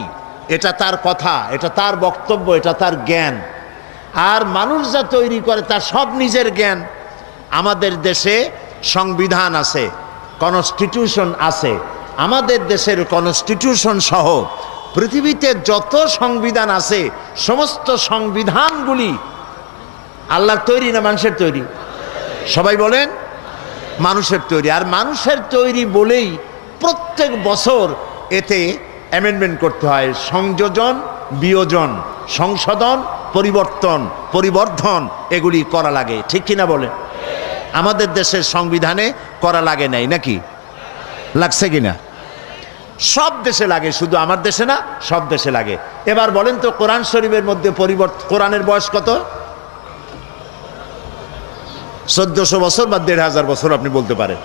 এটা তার কথা, এটা তার বক্তব্য, এটা তার জ্ঞান। আর মানুষ যা তৈরি করে তার সব নিজের জ্ঞান। আমাদের দেশে সংবিধান আছে, কনস্টিটিউশন আছে। আমাদের দেশের কনস্টিটিউশন সহ পৃথিবীতে যত সংবিধান আছে সমস্ত সংবিধানগুলি আল্লাহর তৈরি না মানুষের তৈরি? সবাই বলেন মানুষের তৈরি। আর মানুষের তৈরি বলেই প্রত্যেক বছর এতে অ্যামেন্ডমেন্ট করতে হয়, সংযোজন, বিয়োজন, সংশোধন, পরিবর্তন, পরিবর্ধন এগুলি করা লাগে, ঠিক কিনা বলেন? আমাদের দেশের সংবিধানে করা লাগে নাই নাকি? লাগছে কিনা? সব দেশে লাগে, শুধু আমার দেশে না, সব দেশে লাগে। এবার বলেন তো কোরআন শরীফের মধ্যে কোরআনের বয়স কত? 1400 বছর বা 1500 বছর আপনি বলতে পারেন।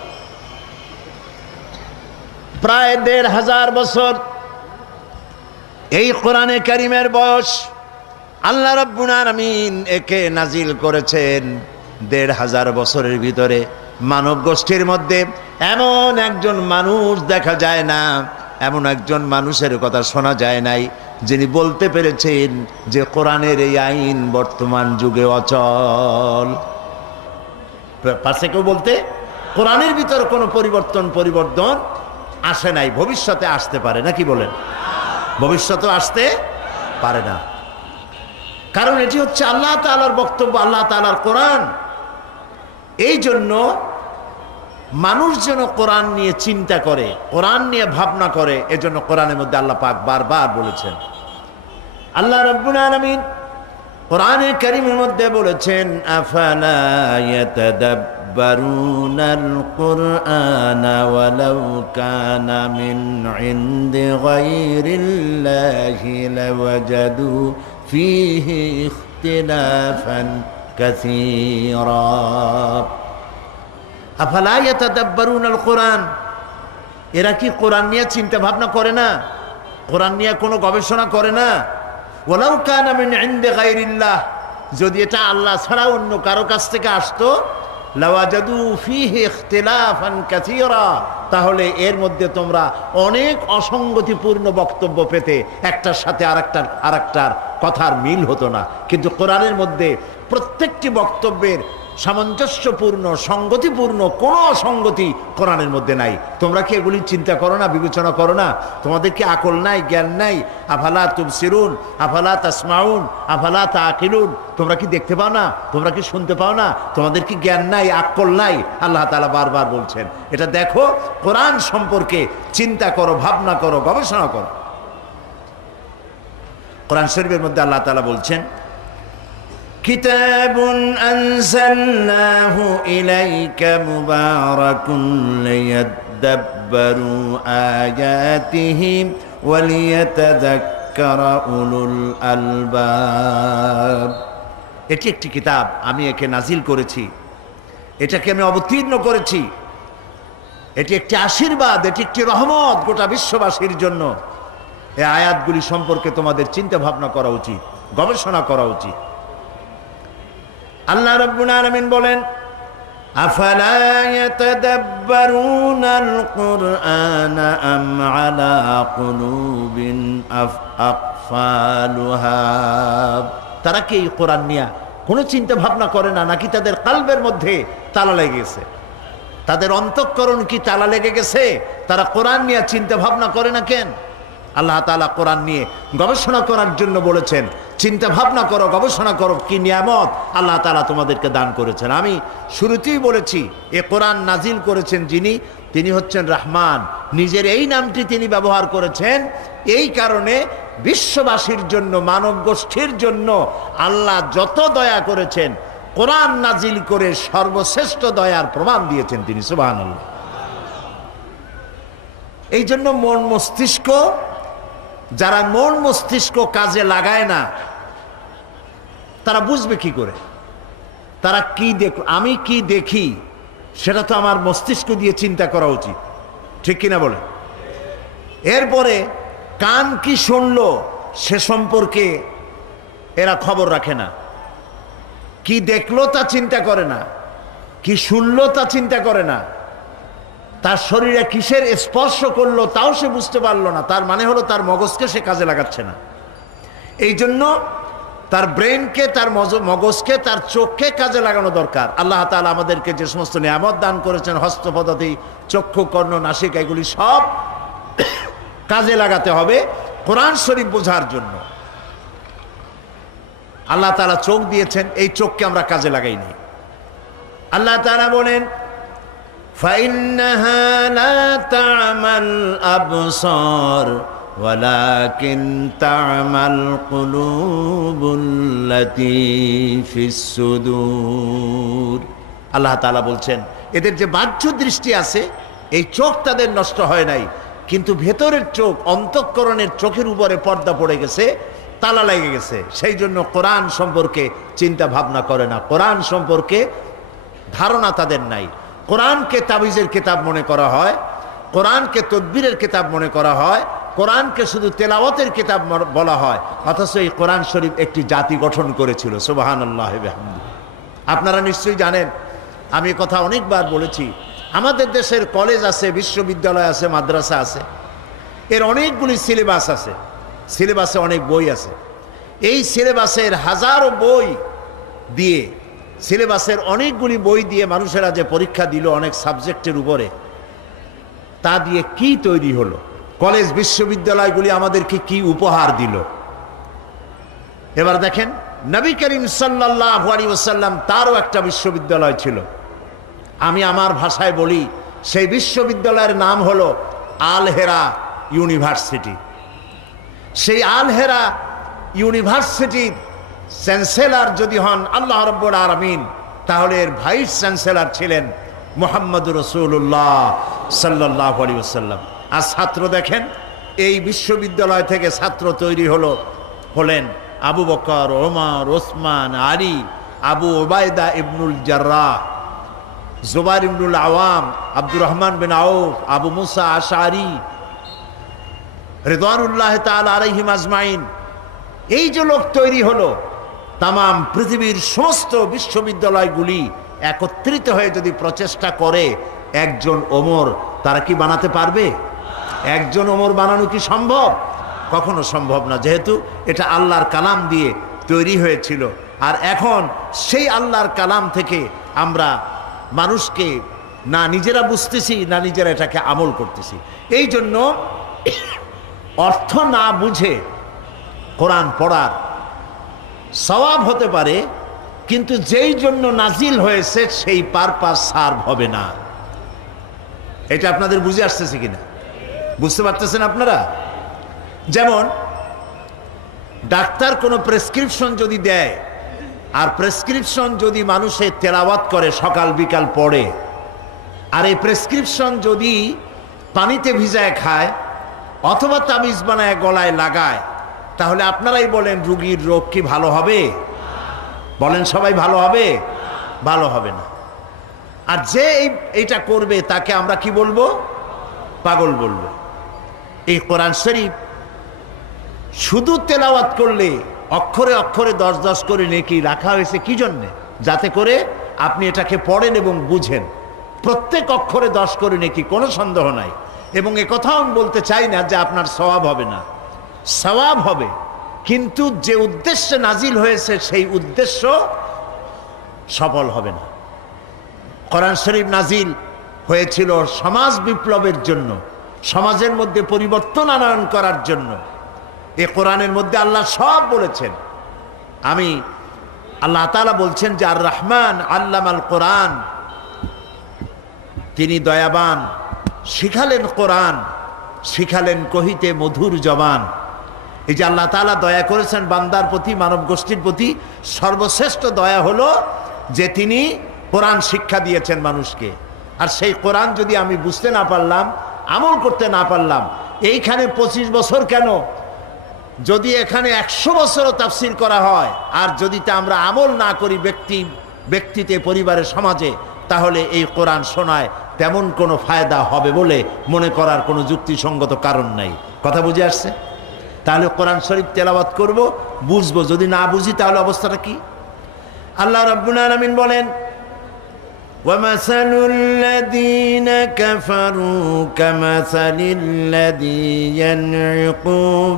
প্রায় 1500 বছর এই কোরআনে কারিমের বয়স। আল্লাহ রাব্বুল আলামিন একে নাজিল করেছেন 1500 বছরের ভিতরে। মানব গোষ্ঠীর মধ্যে এমন একজন মানুষ দেখা যায় না, এমন একজন মানুষের কথা শোনা যায় নাই যিনি বলতে পেরেছেন যে কোরআনের এই আইন বর্তমান যুগে অচল। পারছে কেউ বলতে? কোরআনের ভিতর কোনো পরিবর্তন আসে নাই, ভবিষ্যতে আসতে পারে নাকি বলেন? ভবিষ্যতে আসতে পারে না, কারণ এটি হচ্ছে আল্লাহ তাআলার বক্তব্য, আল্লাহ তাআলার কোরআন। এই জন্য মানুষ যেন কোরআন নিয়ে চিন্তা করে, কোরআন নিয়ে ভাবনা করে, এজন্য কোরআনের মধ্যে আল্লাহ পাক বারবার বলেছেন। আল্লাহ রাব্বুল আলামিন কোরআনে কারীমের মধ্যে বলেছেন, আফালা ইয়াতাদাব্বারুনাল কুরআনা ওয়ালাউ কানা মিন ইনদি গায়রিল্লাহি লাওয়াজাদু ফীহি ইখতিলাফান কাসীরা। আফালা ইয়াতাদাব্বারুনাল কুরআন, এরা কি কোরআন নিয়ে চিন্তা ভাবনা করে না? কোরআন নিয়ে কোনো গবেষণা করে না? ওয়ালাউ কানা মিন ইনদি গায়রিল্লাহ, যদি এটা আল্লাহ ছাড়া অন্য কারো কাছ থেকে আসতো, লাওয়াজাদু ফীহি ইখতিলাফান কাসীরা, তাহলে এর মধ্যে তোমরা অনেক অসঙ্গতিপূর্ণ বক্তব্য পেতে, একটার সাথে আরেকটার কথার মিল হতো না। কিন্তু কোরআনের মধ্যে প্রত্যেকটি বক্তব্যের সামঞ্জস্যপূর্ণ, সঙ্গতিপূর্ণ, কোনো অসঙ্গতি কোরআনের মধ্যে নাই। তোমরা কি এগুলি চিন্তা করো না, বিবেচনা করো না? তোমাদের কি আকল নাই, জ্ঞান নাই? আফালা তুবসিরুন, আফালা তাসমাউন, আফালা তাকিলুন, তোমরা কি দেখতে পাও না? তোমরা কি শুনতে পাও না? তোমাদের কি জ্ঞান নাই, আকল নাই? আল্লাহ তাআলা বারবার বলছেন এটা দেখো, কোরআন সম্পর্কে চিন্তা করো, ভাবনা করো, গবেষণা করো। কোরআন শরীফের মধ্যে আল্লাহ তাআলা বলছেন, কিতাবুন আনজালনাহু ইলাইকা মুবারাকুন লিয়াদাব্বারু আয়াতিহি ওয়া লিয়াতাযাক্কারা উলুল আলবাব। এটি একটি কিতাব, আমি একে নাজিল করেছি, এটাকে আমি অবতীর্ণ করেছি। এটি একটি আশীর্বাদ, এটি একটি রহমত গোটা বিশ্ববাসীর জন্য। এই আয়াতগুলি সম্পর্কে তোমাদের চিন্তা ভাবনা করা উচিত, গবেষণা করা উচিত। আল্লাহ রাব্বুল আলামিন বলেন, আফালা ইয়াতাদাব্বারুনাল কুরআনা আম আলা কুলুবিন আকফালুহা, তারা কি এই কোরআন নিয়ে কোনো চিন্তা ভাবনা করে না, নাকি তাদের কলবের মধ্যে তালা লেগে গেছে? তাদের অন্তঃকরণ কি তালা লেগে গেছে? তারা কোরআন নিয়ে চিন্তা ভাবনা করে না কেন? আল্লাহ তাআলা কোরআন নিয়ে গবেষণা করার জন্য বলেছেন, চিন্তা ভাবনা করো, গবেষণা করো, কি নিয়ামত আল্লাহ তাআলা তোমাদেরকে দান করেছেন। আমি শুরুতেই বলেছি, এ কোরআন নাজিল করেছেন যিনি, তিনি হচ্ছেন রহমান। নিজের এই নামটি তিনি ব্যবহার করেছেন, এই কারণে বিশ্ববাসীর জন্য, মানব গোষ্ঠীর জন্য আল্লাহ যত দয়া করেছেন, কোরআন নাজিল করে সর্বশ্রেষ্ঠ দয়ার প্রমাণ দিয়েছেন তিনি। সুবহানাল্লাহ। এই জন্য মন মস্তিষ্ক, যারা মন মস্তিষ্ক কাজে লাগায় না, তারা বুঝবে কি করে? তারা কি আমি কি দেখি সেটা তো আমার মস্তিষ্ক দিয়ে চিন্তা করা উচিত, ঠিক কিনা বলে? এরপরে কান কি শুনলো সে সম্পর্কে এরা খবর রাখে না। কি দেখলো তা চিন্তা করে না, কি শুনলো তা চিন্তা করে না। তার শরীরে কিসের স্পর্শ করলো তাও সে বুঝতে পারলো না, তার মানে হলো তার মগজকে সে কাজে লাগাচ্ছে না। এই জন্য তার ব্রেনকে, তার মগজকে, তার চোখকে কাজে লাগানো দরকার। আল্লাহ তাআলা আমাদেরকে যে সমস্ত নিয়ামত দান করেছেন, হস্তপদাতি, চক্ষু, কর্ণ, নাসিকা, এগুলি সব কাজে লাগাতে হবে কোরআন শরীফ বোঝার জন্য। আল্লাহ তাআলা চোখ দিয়েছেন, এই চোখকে আমরা কাজে লাগাই নাই। আল্লাহ তাআলা বলেন فإنها لا تعمى الأبصار ولكن تعمى القلوب التي في الصدور। আল্লাহ তাআলা বলছেন এদের যে বাহ্য দৃষ্টি আছে এই চোখ তাদের নষ্ট হয় নাই, কিন্তু ভেতরের চোখ, অন্তঃকরণের চোখের উপরে পর্দা পড়ে গেছে, তালা লেগে গেছে। সেই জন্য কোরআন সম্পর্কে চিন্তা ভাবনা করে না, কোরআন সম্পর্কে ধারণা তাদের নাই। কোরআনকে তাবিজের কিতাব মনে করা হয়, কোরআনকে তদবিরের কিতাব মনে করা হয়, কোরআনকে শুধু তেলাওয়াতের কিতাব বলা হয়, অথচ এই কোরআন শরীফ একটি জাতি গঠন করেছিল। সুবহানাল্লাহ ওয়া বিহামদিহি। আপনারা নিশ্চয়ই জানেন, আমি কথা অনেকবার বলেছি, আমাদের দেশের কলেজ আছে, বিশ্ববিদ্যালয় আছে, মাদ্রাসা আছে, এর অনেকগুলি সিলেবাস আছে, সিলেবাসে অনেক বই আছে। এই সিলেবাসের হাজারো বই দিয়ে, সিলেবাসের অনেকগুলি বই দিয়ে মানুষেরা যে পরীক্ষা দিল অনেক সাবজেক্টের উপরে, তা দিয়ে কি তৈরি হলো? কলেজ বিশ্ববিদ্যালয়গুলি আমাদেরকে কি উপহার দিল? এবার দেখেন, নবী করিম সাল্লাল্লাহু আলাইহি ওয়াসাল্লাম তারও একটা বিশ্ববিদ্যালয় ছিল। আমি আমার ভাষায় বলি, সেই বিশ্ববিদ্যালয়ের নাম হলো আল হেরা ইউনিভার্সিটি। সেই আল হেরা ইউনিভার্সিটির চ্যান্সেলর যদি হন আল্লাহ রাব্বুল আলামিন, তাহলে এর ভাইস চ্যান্সেলর ছিলেন মুহাম্মদুর রাসূলুল্লাহ সাল্লাল্লাহু আলাইহি ওয়াসাল্লাম। আর ছাত্র দেখেন, এই বিশ্ববিদ্যালয় থেকে ছাত্র তৈরি হলেন আবু বকর, ওমর, ওসমান, আলী, আবু ওবায়দা ইবনুল জাররাহ, জুবাইর ইবনুল আওয়াম, আব্দুর রহমান বিন আউফ, আবু মুসা আশআরী রিদওয়ানুল্লাহ তাআলা আলাইহিম আজমাইন। এই যে লোক তৈরি হলো, তামাম পৃথিবীর সমস্ত বিশ্ববিদ্যালয়গুলি একত্রিত হয়ে যদি প্রচেষ্টা করে, একজন ওমর তারা কি বানাতে পারবে? একজন ওমর বানানো কি সম্ভব? কখনো সম্ভব না, যেহেতু এটা আল্লাহর কালাম দিয়ে তৈরি হয়েছিল। আর এখন সেই আল্লাহর কালাম থেকে আমরা মানুষকে না নিজেরা বুঝতেছি, না নিজেরা এটাকে আমল করতেছি। এই জন্য অর্থ না বুঝে কোরআন পড়ার সওয়াব হতে পারে, কিন্তু যেই জন্য নাজিল হয়েছে সেই পারপাস সার্ভ হবে না। এটা আপনাদের বুঝে আসতেছে কিনা? বুঝতে পারতেছেন আপনারা? যেমন ডাক্তার কোনো প্রেসক্রিপশন যদি দেয়, আর প্রেসক্রিপশন যদি মানুষের তেলাওয়াত করে, সকাল বিকাল পড়ে, আর এই প্রেসক্রিপশন যদি পানিতে ভিজায় খায় অথবা তাবিজ বানায় গলায় লাগায়, তাহলে আপনারাই বলেন রুগীর রোগ কি ভালো হবে? বলেন সবাই, ভালো হবে? ভালো হবে না। আর যে এইটা করবে তাকে আমরা কি বলবো? পাগল বলবো। এই কোরআন শরীফ শুধু তেলাওয়াত করলে অক্ষরে অক্ষরে 10-10 করে নেকি রাখা হয়েছে কি জন্যে? যাতে করে আপনি এটাকে পড়েন এবং বুঝেন। প্রত্যেক অক্ষরে 10 করে নেকি, কোনো সন্দেহ নাই। এবং একথাও আমি বলতে চাই না যে আপনার সওয়াব হবে না, সওয়াব হবে, কিন্তু যে উদ্দেশ্যে নাজিল হয়েছে সেই উদ্দেশ্য সফল হবে না। কোরআন শরীফ নাজিল হয়েছিল সমাজ বিপ্লবের জন্য, সমাজের মধ্যে পরিবর্তন আনয়ন করার জন্য। এই কোরআনের মধ্যে আল্লাহ সব বলেছেন। আল্লাহ তাআলা বলছেন যে আর রহমান আল্লামাল কোরআন, তিনি দয়াবান, শিখালেন কোরআন, শিখালেন কহিতে মধুর জবান। এই যে আল্লাহ তাআলা দয়া করেছেন বান্দার প্রতি, মানব গোষ্ঠীর প্রতি, সর্বশ্রেষ্ঠ দয়া হলো যে তিনি কোরআন শিক্ষা দিয়েছেন মানুষকে। আর সেই কোরআন যদি আমি বুঝতে না পারলাম, আমল করতে না পারলাম, এইখানে 25 বছর কেন, যদি এখানে 100 বছরও তাফসীর করা হয়, আর যদি তা আমরা আমল না করি ব্যক্তিতে, পরিবারে, সমাজে, তাহলে এই কোরআন শোনায় তেমন কোনো ফায়দা হবে বলে মনে করার কোনো যুক্তিসঙ্গত কারণ নাই। কথা বুঝে আসছে? তাহলে কোরআন শরীফ তেলাওয়াত করব, বুঝবো। যদি না বুঝি তাহলে অবস্থাটা কি? আল্লাহ রাব্বুল আলামিন বলেন ومثل الذين كفروا كمثل الذي ينعق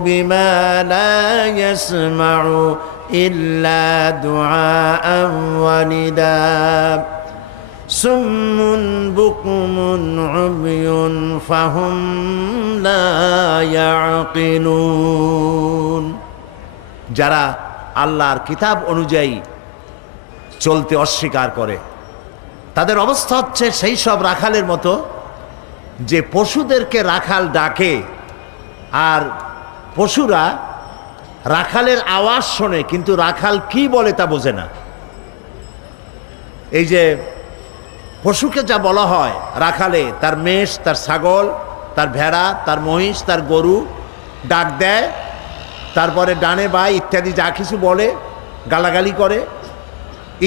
بما لا يسمع إلا دعاء ونداء سم بكم عمي فهم لا يعقلون। যারা আল্লাহর কিতাব অনুযায়ী চলতে অস্বীকার করে তাদের অবস্থা হচ্ছে সেই সব রাখালের মতো যে পশুদেরকে রাখাল ডাকে আর পশুরা রাখালের আওয়াজ শোনে কিন্তু রাখাল কি বলে তা বোঝে না। এই যে পশুকে যা বলা হয় রাখালে, তার মেষ, তার ছাগল, তার ভেড়া, তার মহিষ, তার গরু ডাক দেয়, তারপরে ডানে বাই ইত্যাদি যা কিছু বলে, গালাগালি করে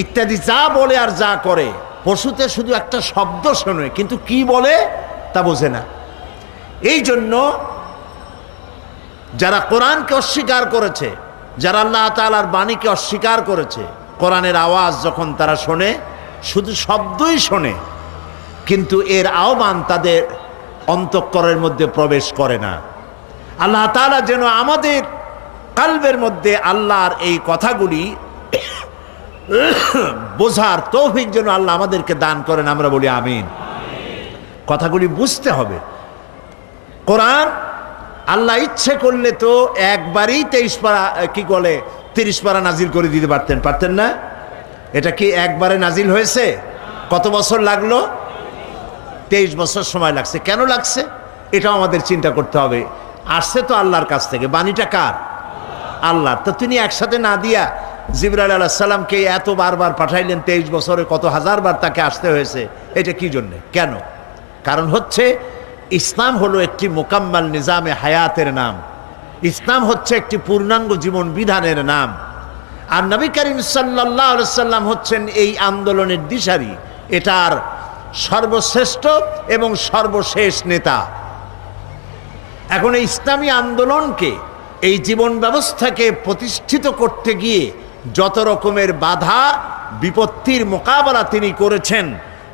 ইত্যাদি যা বলে আর যা করে, পশুতে শুধু একটা শব্দ শোনে কিন্তু কি বলে তা বোঝে না। এই জন্য যারা কোরআনকে অস্বীকার করেছে, যারা আল্লাহ তাআলার বাণীকে অস্বীকার করেছে, কোরআনের আওয়াজ যখন তারা শোনে শুধু শব্দই শোনে কিন্তু এর আহ্বান তাদের অন্তঃকরণের মধ্যে প্রবেশ করে না। আল্লাহ তাআলা যেন আমাদের কালবের মধ্যে আল্লাহর এই কথাগুলি বোঝার তৌফিক যেন আল্লাহ আমাদেরকে দান করেন, আমরা বলি আমিন। কথাগুলি বুঝতে হবে। কোরআন আল্লাহ ইচ্ছে করলে তো একবারই 23 পারা কি বলে 30 পারা নাজিল করে দিতে পারতেন না? এটা কি একবারে নাজিল হয়েছে? কত বছর লাগলো? 23 বছর সময় লাগছে। কেন লাগছে এটাও আমাদের চিন্তা করতে হবে। আসছে তো আল্লাহর কাছ থেকে, বাণীটা কার? আল্লাহর। তো তিনি একসাথে না দিয়া জিবরাইল আলাইহিস সালামকে এত বারবার পাঠাইলেন, 23 বছরে কত হাজারবার তাকে আসতে হয়েছে। এটা কি জন্যে? কেন? কারণ হচ্ছে ইসলাম হলো একটি মোকাম্মাল নিজামে হায়াতের নাম। ইসলাম হচ্ছে একটি পূর্ণাঙ্গ জীবন বিধানের নাম। আর নবী করিম সাল্লাল্লাহু আলাইহি সাল্লাম হচ্ছেন এই আন্দোলনের দিশারি, এটার সর্বশ্রেষ্ঠ এবং সর্বশেষ নেতা। এখন এই ইসলামী আন্দোলনকে, এই জীবন ব্যবস্থাকে প্রতিষ্ঠিত করতে গিয়ে যত রকমের বাধা বিপত্তির মোকাবেলা তিনি করেছেন,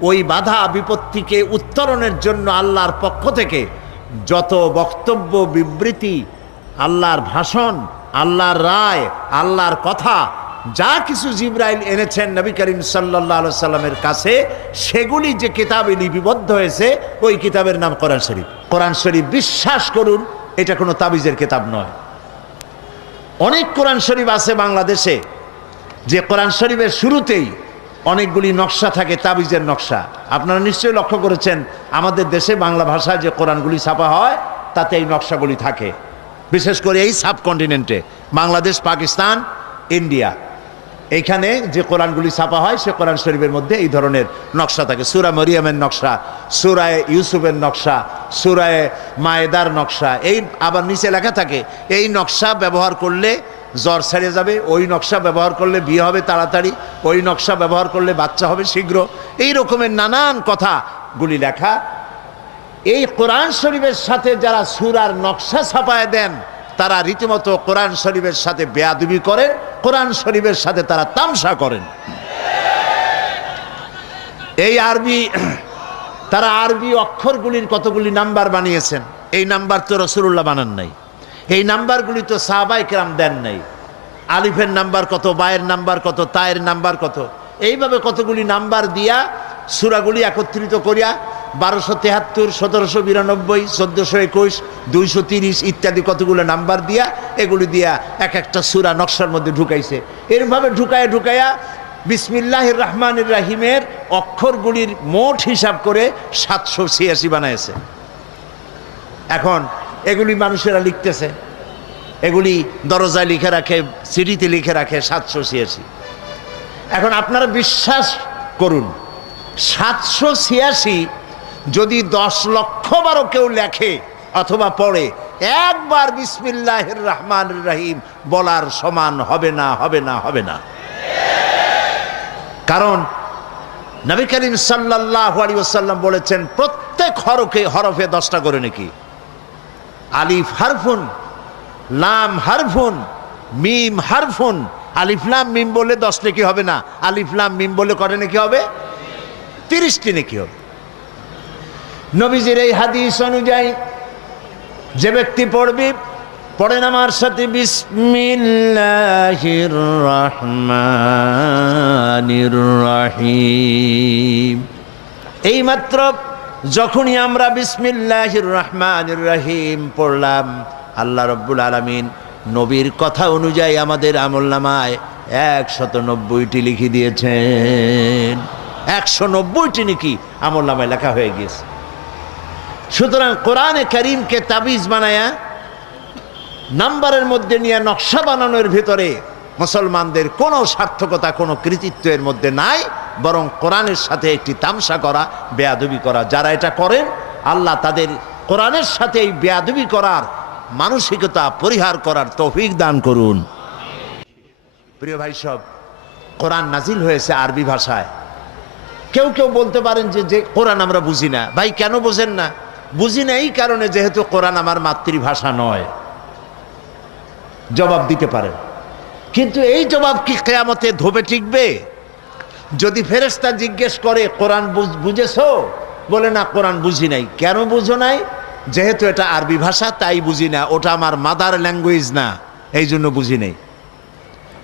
ওই বাধা বিপত্তিকে উত্তরণের জন্য আল্লাহর পক্ষ থেকে যত বক্তব্য, বিবৃতি, আল্লাহর ভাষণ, আল্লাহর রায়, আল্লাহর কথা যা কিছু জিবরাইল এনেছেন নবী করিম সাল্লাল্লাহু আলাইহি সাল্লামের কাছে, সেগুলি যে কিতাবে লিপিবদ্ধ হয়েছে ওই কিতাবের নাম কোরআন শরীফ। কোরআন শরীফ বিশ্বাস করুন এটা কোনো তাবিজের কিতাব নয়। অনেক কোরআন শরীফ আছে বাংলাদেশে যে কোরআন শরীফের শুরুতেই অনেকগুলি নকশা থাকে, তাবিজের নকশা। আপনারা নিশ্চয়ই লক্ষ্য করেছেন আমাদের দেশে বাংলা ভাষায় যে কোরআনগুলি ছাপা হয় তাতে এই নকশাগুলি থাকে, বিশেষ করে এই সাবকন্টিনেন্টে বাংলাদেশ, পাকিস্তান, ইন্ডিয়া, এইখানে যে কোরআনগুলি ছাপা হয় সে কোরআন শরীফের মধ্যে এই ধরনের নকশা থাকে। সূরা মরিয়মের নকশা, সূরায়ে ইউসুফের নকশা, সূরায়ে মায়েদার নকশা, এই আবার নিচে লেখা থাকে এই নকশা ব্যবহার করলে জ্বর ছেড়ে যাবে, ওই নকশা ব্যবহার করলে বিয়ে হবে তাড়াতাড়ি, ওই নকশা ব্যবহার করলে বাচ্চা হবে শীঘ্র, এই রকমের নানান কথাগুলি লেখা। এই কোরআন শরীফের সাথে যারা সূরার নকশা ছাপায় দেন তারা রীতিমতো কোরআন শরীফের সাথে বেয়াদবি করেন, কোরআন শরীফের সাথে তারা তামসা করেন। এই আরবি, তারা আরবি অক্ষরগুলির কতগুলি নাম্বার বানিয়েছেন। এই নাম্বার তো রাসূলুল্লাহ বানান নাই, এই নাম্বারগুলি তো সাহাবায়ে কেরাম দেন নাই। আলিফের নাম্বার কত, বায়ের নাম্বার কত, তায়ের নাম্বার কত, এইভাবে কতগুলি নাম্বার দিয়া সূরাগুলি একত্রিত করিয়া 1273, 1792, 1421, 230 ইত্যাদি কতগুলো নাম্বার দিয়া এগুলি দিয়া এক একটা সূরা নকশার মধ্যে ঢুকাইছে। এরভাবে ঢুকায়া বিসমিল্লাহির রহমানির রহিমের অক্ষরগুলির মোট হিসাব করে 786 বানাইছে। এখন এগুলি মানুষেরা লিখতেছে, এগুলি দরজায় লিখে রাখে, সিডিতে লিখে রাখে 786। এখন আপনারা বিশ্বাস করুন 786 যদি 10 লক্ষ বারও কেউ লেখে অথবা পড়ে, একবার বিসমিল্লাহির রহমানির রহিম বলার সমান হবে না, হবে না, হবে না। কারণ নবী করিম সাল্লাল্লাহু আলাইহি ওয়াসাল্লাম বলেছেন প্রত্যেক হরফে 10টা করে নাকি। আলিফ হারফুন, লাম হারফুন, মিম হারফুন। আলিফ লাম মিম বলে 10 নাকি হবে না, আলিফ লাম মিম বলে করে নাকি হবে। 30টি নেকি হবে। নবীজির এই হাদিস অনুযায়ী যে ব্যক্তি পড়েন আমার সাথে বিসমিল্লাহির রহমানির রহিম, এইমাত্র যখনই আমরা বিসমিল্লাহির রহমানির রহিম পড়লাম, আল্লাহ রাব্বুল আলামিন নবীর কথা অনুযায়ী আমাদের আমলনামায় 190টি লিখে দিয়েছেন। 190টি নাকি আমলনামায় লেখা হয়ে গিয়েছে। সুতরাং কোরআনে কারীমকে তাবিজ বানায়া নাম্বারের মধ্যে নিয়ে নকশা বানানোর ভিতরে মুসলমানদের কোনো সার্থকতা, কোনো কৃতিত্বের মধ্যে নাই, বরং কোরআনের সাথে একটি তামসা করা, বেয়াদবি করা। যারা এটা করেন আল্লাহ তাদের কোরআনের সাথে এই বেয়াদবি করার মানসিকতা পরিহার করার তৌফিক দান করুন। প্রিয় ভাই সব, কোরআন নাজিল হয়েছে আরবি ভাষায়। কেউ কেউ বলতে পারেন যে কোরআন আমরা বুঝি না। ভাই কেন বোঝেন না? বুঝি না এই কারণে, যেহেতু কোরআন আমার মাতৃভাষা নয়। জবাব দিতে পারেন, কিন্তু এই জবাব কি কিয়ামতে ধোপে টিকবে? যদি ফেরেশতা জিজ্ঞেস করে কোরআন বুঝেছো, বলে না কোরআন বুঝি নাই। কেন বুঝো নাই? যেহেতু এটা আরবি ভাষা তাই বুঝি না, ওটা আমার মাদার ল্যাঙ্গুয়েজ না, এই জন্য বুঝি নাই।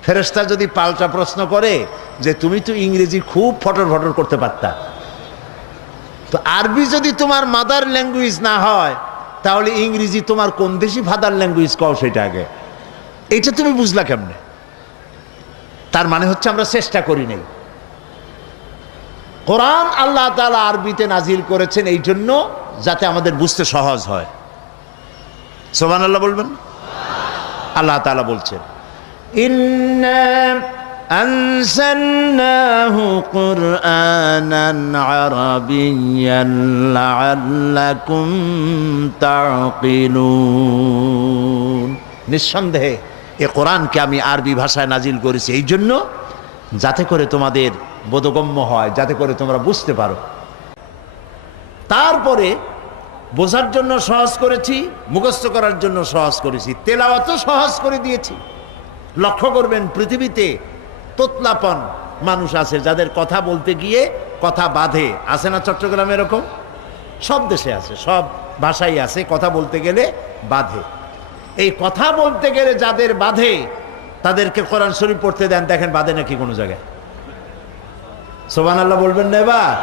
ফেরেশতা যদি পাল্টা প্রশ্ন করে যে তুমি তো ইংরেজি খুব ফটর ফটর করতে পারতা, তো আরবি যদি তোমার মাদার ল্যাঙ্গুয়েজ না হয়, তাহলে ইংরেজি তোমার কোন দেশি ফাদার ল্যাঙ্গুয়েজ কও সেটা আগে। এটা তুমি বুঝলা কেমনে? তার মানে হচ্ছে আমরা চেষ্টা করি নাই। কোরআন আল্লাহ তাআলা আরবিতে নাজিল করেছেন এই জন্য যাতে আমাদের বুঝতে সহজ হয়। সুবহানাল্লাহ বলবেন। আল্লাহ তাআলা বলছেন, ইন্না আনসালনাহু কুরআনান আরাবিয়্যান লাআল্লাকুম তা'কিলুন। নিঃসন্দেহে এ কোরআনকে আমি আরবি ভাষায় নাজিল করেছি এই জন্য যাতে করে তোমাদের বোধগম্য হয়, যাতে করে তোমরা বুঝতে পারো। তারপরে বোঝার জন্য সহজ করেছি, মুখস্থ করার জন্য সহজ করেছি, তেলাওয়াতও সহজ করে দিয়েছি। লক্ষ্য করবেন, পৃথিবীতে তোতলাপন মানুষ আছে যাদের কথা বলতে গিয়ে কথা বাঁধে। আছে না চট্টগ্রামে এরকম? সব দেশে আছে, সব ভাষাই আছে, কথা বলতে গেলে বাঁধে। এই কথা বলতে গেলে যাদের বাঁধে তাদেরকে কোরআন শরীফ পড়তে দেন, দেখেন বাঁধে নাকি কোনো জায়গায়। সুবহানাল্লাহ বলবেন না এবার?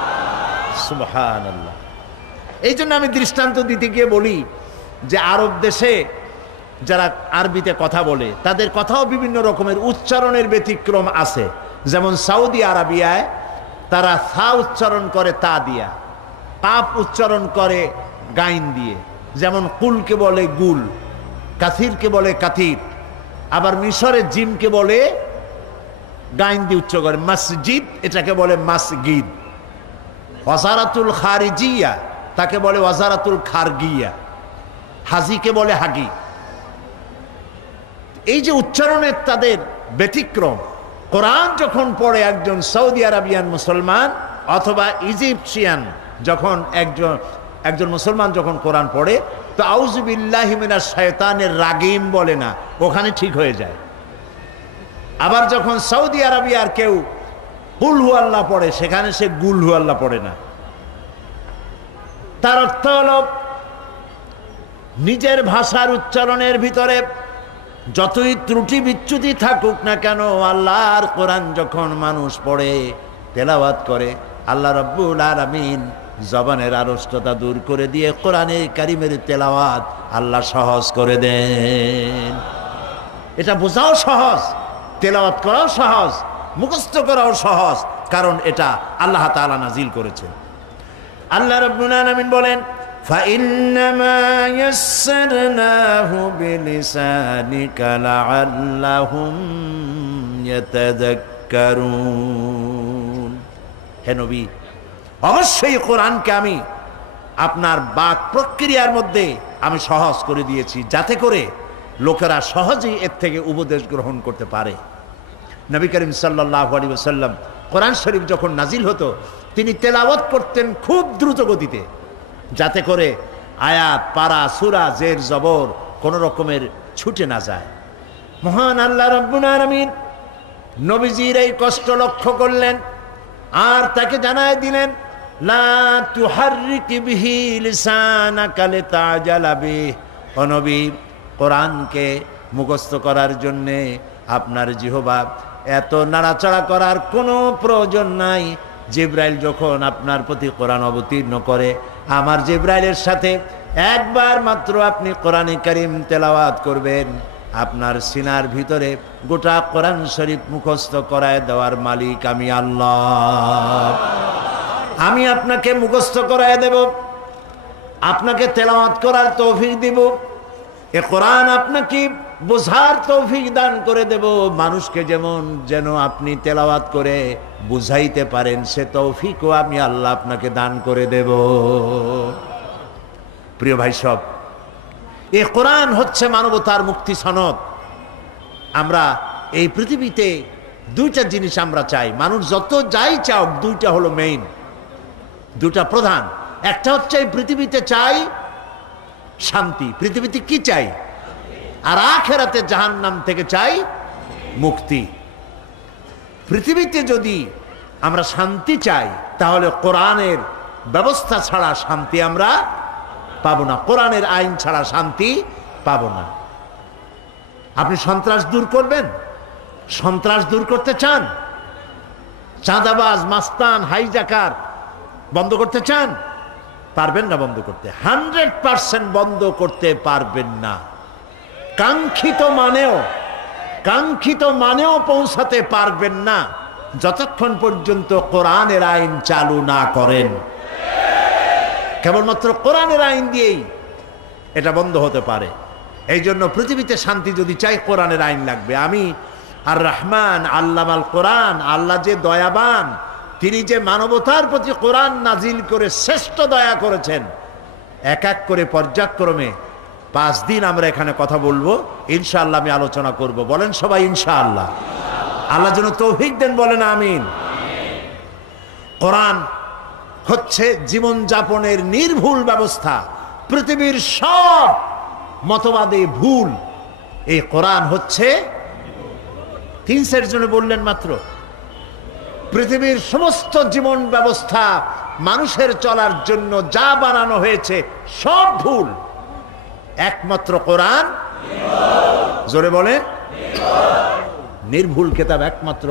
সুবহানাল্লাহ। এই জন্য আমি দৃষ্টান্ত দিতে গিয়ে বলি যে আরব দেশে যারা আরবিতে কথা বলে তাদের কথাও বিভিন্ন রকমের উচ্চারণের ব্যতিক্রম আছে। যেমন সৌদি আরবিয়ায় তারা সা উচ্চারণ করে তা দিয়া, কাপ উচ্চারণ করে গাইন দিয়ে। যেমন কুলকে বলে গুল, কাথিরকে বলে কাথির। আবার মিশরে জিমকে বলে গাইন দিয়ে উচ্চ করে মসজিদ, এটাকে বলে মাসগিদ। ওয়াজারাতুল খারিজিয়া তাকে বলে ওয়াজারাতুল খারগিয়া। হাজিকে বলে হাগি। এই যে উচ্চারণের তাদের ব্যতিক্রম, কোরআন যখন পড়ে একজন সৌদি আরবিয়ান মুসলমান অথবা ইজিপশিয়ান, যখন একজন মুসলমান যখন কোরআন পড়ে, তো আউযু বিল্লাহি মিনাশ শায়তানির রাগীম বলে না, ওখানে ঠিক হয়ে যায়। আবার যখন সৌদি আরবিয়ার কেউ কুল হু আল্লাহ পড়ে, সেখানে সে গুল হু আল্লাহ পড়ে না। তার অর্থ হল নিজের ভাষার উচ্চারণের ভিতরে যতই ত্রুটি বিচ্যুতি থাকুক না কেন, আল্লাহর কোরআন যখন মানুষ পড়ে তেলাওয়াত করে, আল্লাহ রাব্বুল আলামিন জবানের আড়ষ্টতা দূর করে দিয়ে কোরআনে কারিমের তেলাওয়াত আল্লাহ সহজ করে দেন। এটা বোঝাও সহজ, তেলাওয়াত করাও সহজ, মুখস্থ করাও সহজ, কারণ এটা আল্লাহ তাআলা নাজিল করেছেন। আল্লাহ রাব্বুল আলামিন বলেন, ফাইন্নামা ইয়াসসারনাহু বিলিসানিকা লাআল্লাহুম ইয়াতাযাক্কারুন। হে নবী, অবশ্যই কোরআনকে আমি আপনার বাক প্রক্রিয়ার মধ্যে আমি সহজ করে দিয়েছি, যাতে করে লোকেরা সহজেই এর থেকে উপদেশ গ্রহণ করতে পারে। নবী করিম সাল্লাল্লাহু আলাইহি ওয়াসাল্লাম কোরআন শরীফ যখন নাজিল হতো, তিনি তেলাওয়াত করতেন খুব দ্রুত গতিতে, যাতে করে আয়াত, পারা, সূরা, জের, জবর কোন রকমের ছুটে না যায়। মহান আল্লাহ রাব্বুল আলামিন নবীজির এই কষ্ট লক্ষ্য করলেন আর তাকে জানায় দিলেন, লা তুহাররিক বিহি লিসানাকা লিতাজালা বিহি। ও নবী, কোরআনকে মুখস্থ করার জন্যে আপনার জিহ্বা এত নাড়াচাড়া করার কোনো প্রয়োজন নাই। জিবরাইল যখন আপনার প্রতি কোরআন অবতীর্ণ করে, আমার জিবরাইলের সাথে একবার মাত্র আপনি কোরআনে কারীম তেলাওয়াত করবেন, আপনার সিনার ভিতরে গোটা কোরআন শরীফ মুখস্থ করায় দেওয়ার মালিক আমি আল্লাহ। আমি আপনাকে মুখস্থ করায় দেব, আপনাকে তেলাওয়াত করার তৌফিক দিব, এ কোরআন আপনাকে বোঝার তৌফিক দান করে দেব। মানুষকে যেন আপনি তেলাওয়াত করে বুঝাইতে পারেন, সে তৌফিকও আমি আল্লাহ আপনাকে দান করে দেব। প্রিয় ভাই সব, এই কোরআন হচ্ছে মানবতার মুক্তি সনদ। আমরা এই পৃথিবীতে দুইটা জিনিস আমরা চাই, মানুষ যত যাই চাও, দুইটা হলো মেইন, দুটা প্রধান। একটা হচ্ছে এই পৃথিবীতে চাই শান্তি, পৃথিবীতে কি চাই, আর আখিরাতে জাহান্নাম থেকে চাই মুক্তি। পৃথিবীতে যদি আমরা শান্তি চাই, তাহলে কোরআনের ব্যবস্থা ছাড়া শান্তি আমরা পাবো না, কোরআনের আইন ছাড়া শান্তি পাবো না। আপনি সন্ত্রাস দূর করবেন, সন্ত্রাস দূর করতে চান, চাঁদাবাজ, মাস্তান, হাইজাকার বন্ধ করতে চান, পারবেন না বন্ধ করতে, 100% বন্ধ করতে পারবেন না। কাঙ্ক্ষিত মানেও পৌঁছাতে পারবেন না যতক্ষণ পর্যন্ত কোরআনের আইন চালু না করেন। কেবলমাত্র কোরআনের আইন দিয়েই এটা বন্ধ হতে পারে। এই জন্য পৃথিবীতে শান্তি যদি চাই, কোরআনের আইন লাগবে। আমি আর রহমান আল্লামাল কোরআন, আল্লাহ যে দয়াবান, তিনি যে মানবতার প্রতি কোরআন নাজিল করে শ্রেষ্ঠ দয়া করেছেন। এক এক করে পর্যায়ক্রমে 5 দিন আমরা এখানে কথা বলবো, ইনশাআল্লাহ আমি আলোচনা করব। বলেন সবাই ইনশাআল্লাহ। আল্লাহ যেন তৌফিক দেন, বলেন আমিন। কোরআন হচ্ছে জীবন যাপনের নির্ভুল ব্যবস্থা। পৃথিবীর সব মতবাদে ভুল, এই কোরআন হচ্ছে 3 সের জন্য বললেন মাত্র। পৃথিবীর সমস্ত জীবন ব্যবস্থা মানুষের চলার জন্য যা বানানো হয়েছে সব ভুল, একমাত্র কোরআন জোরে বলে নির্ভুল কিতাব, একমাত্র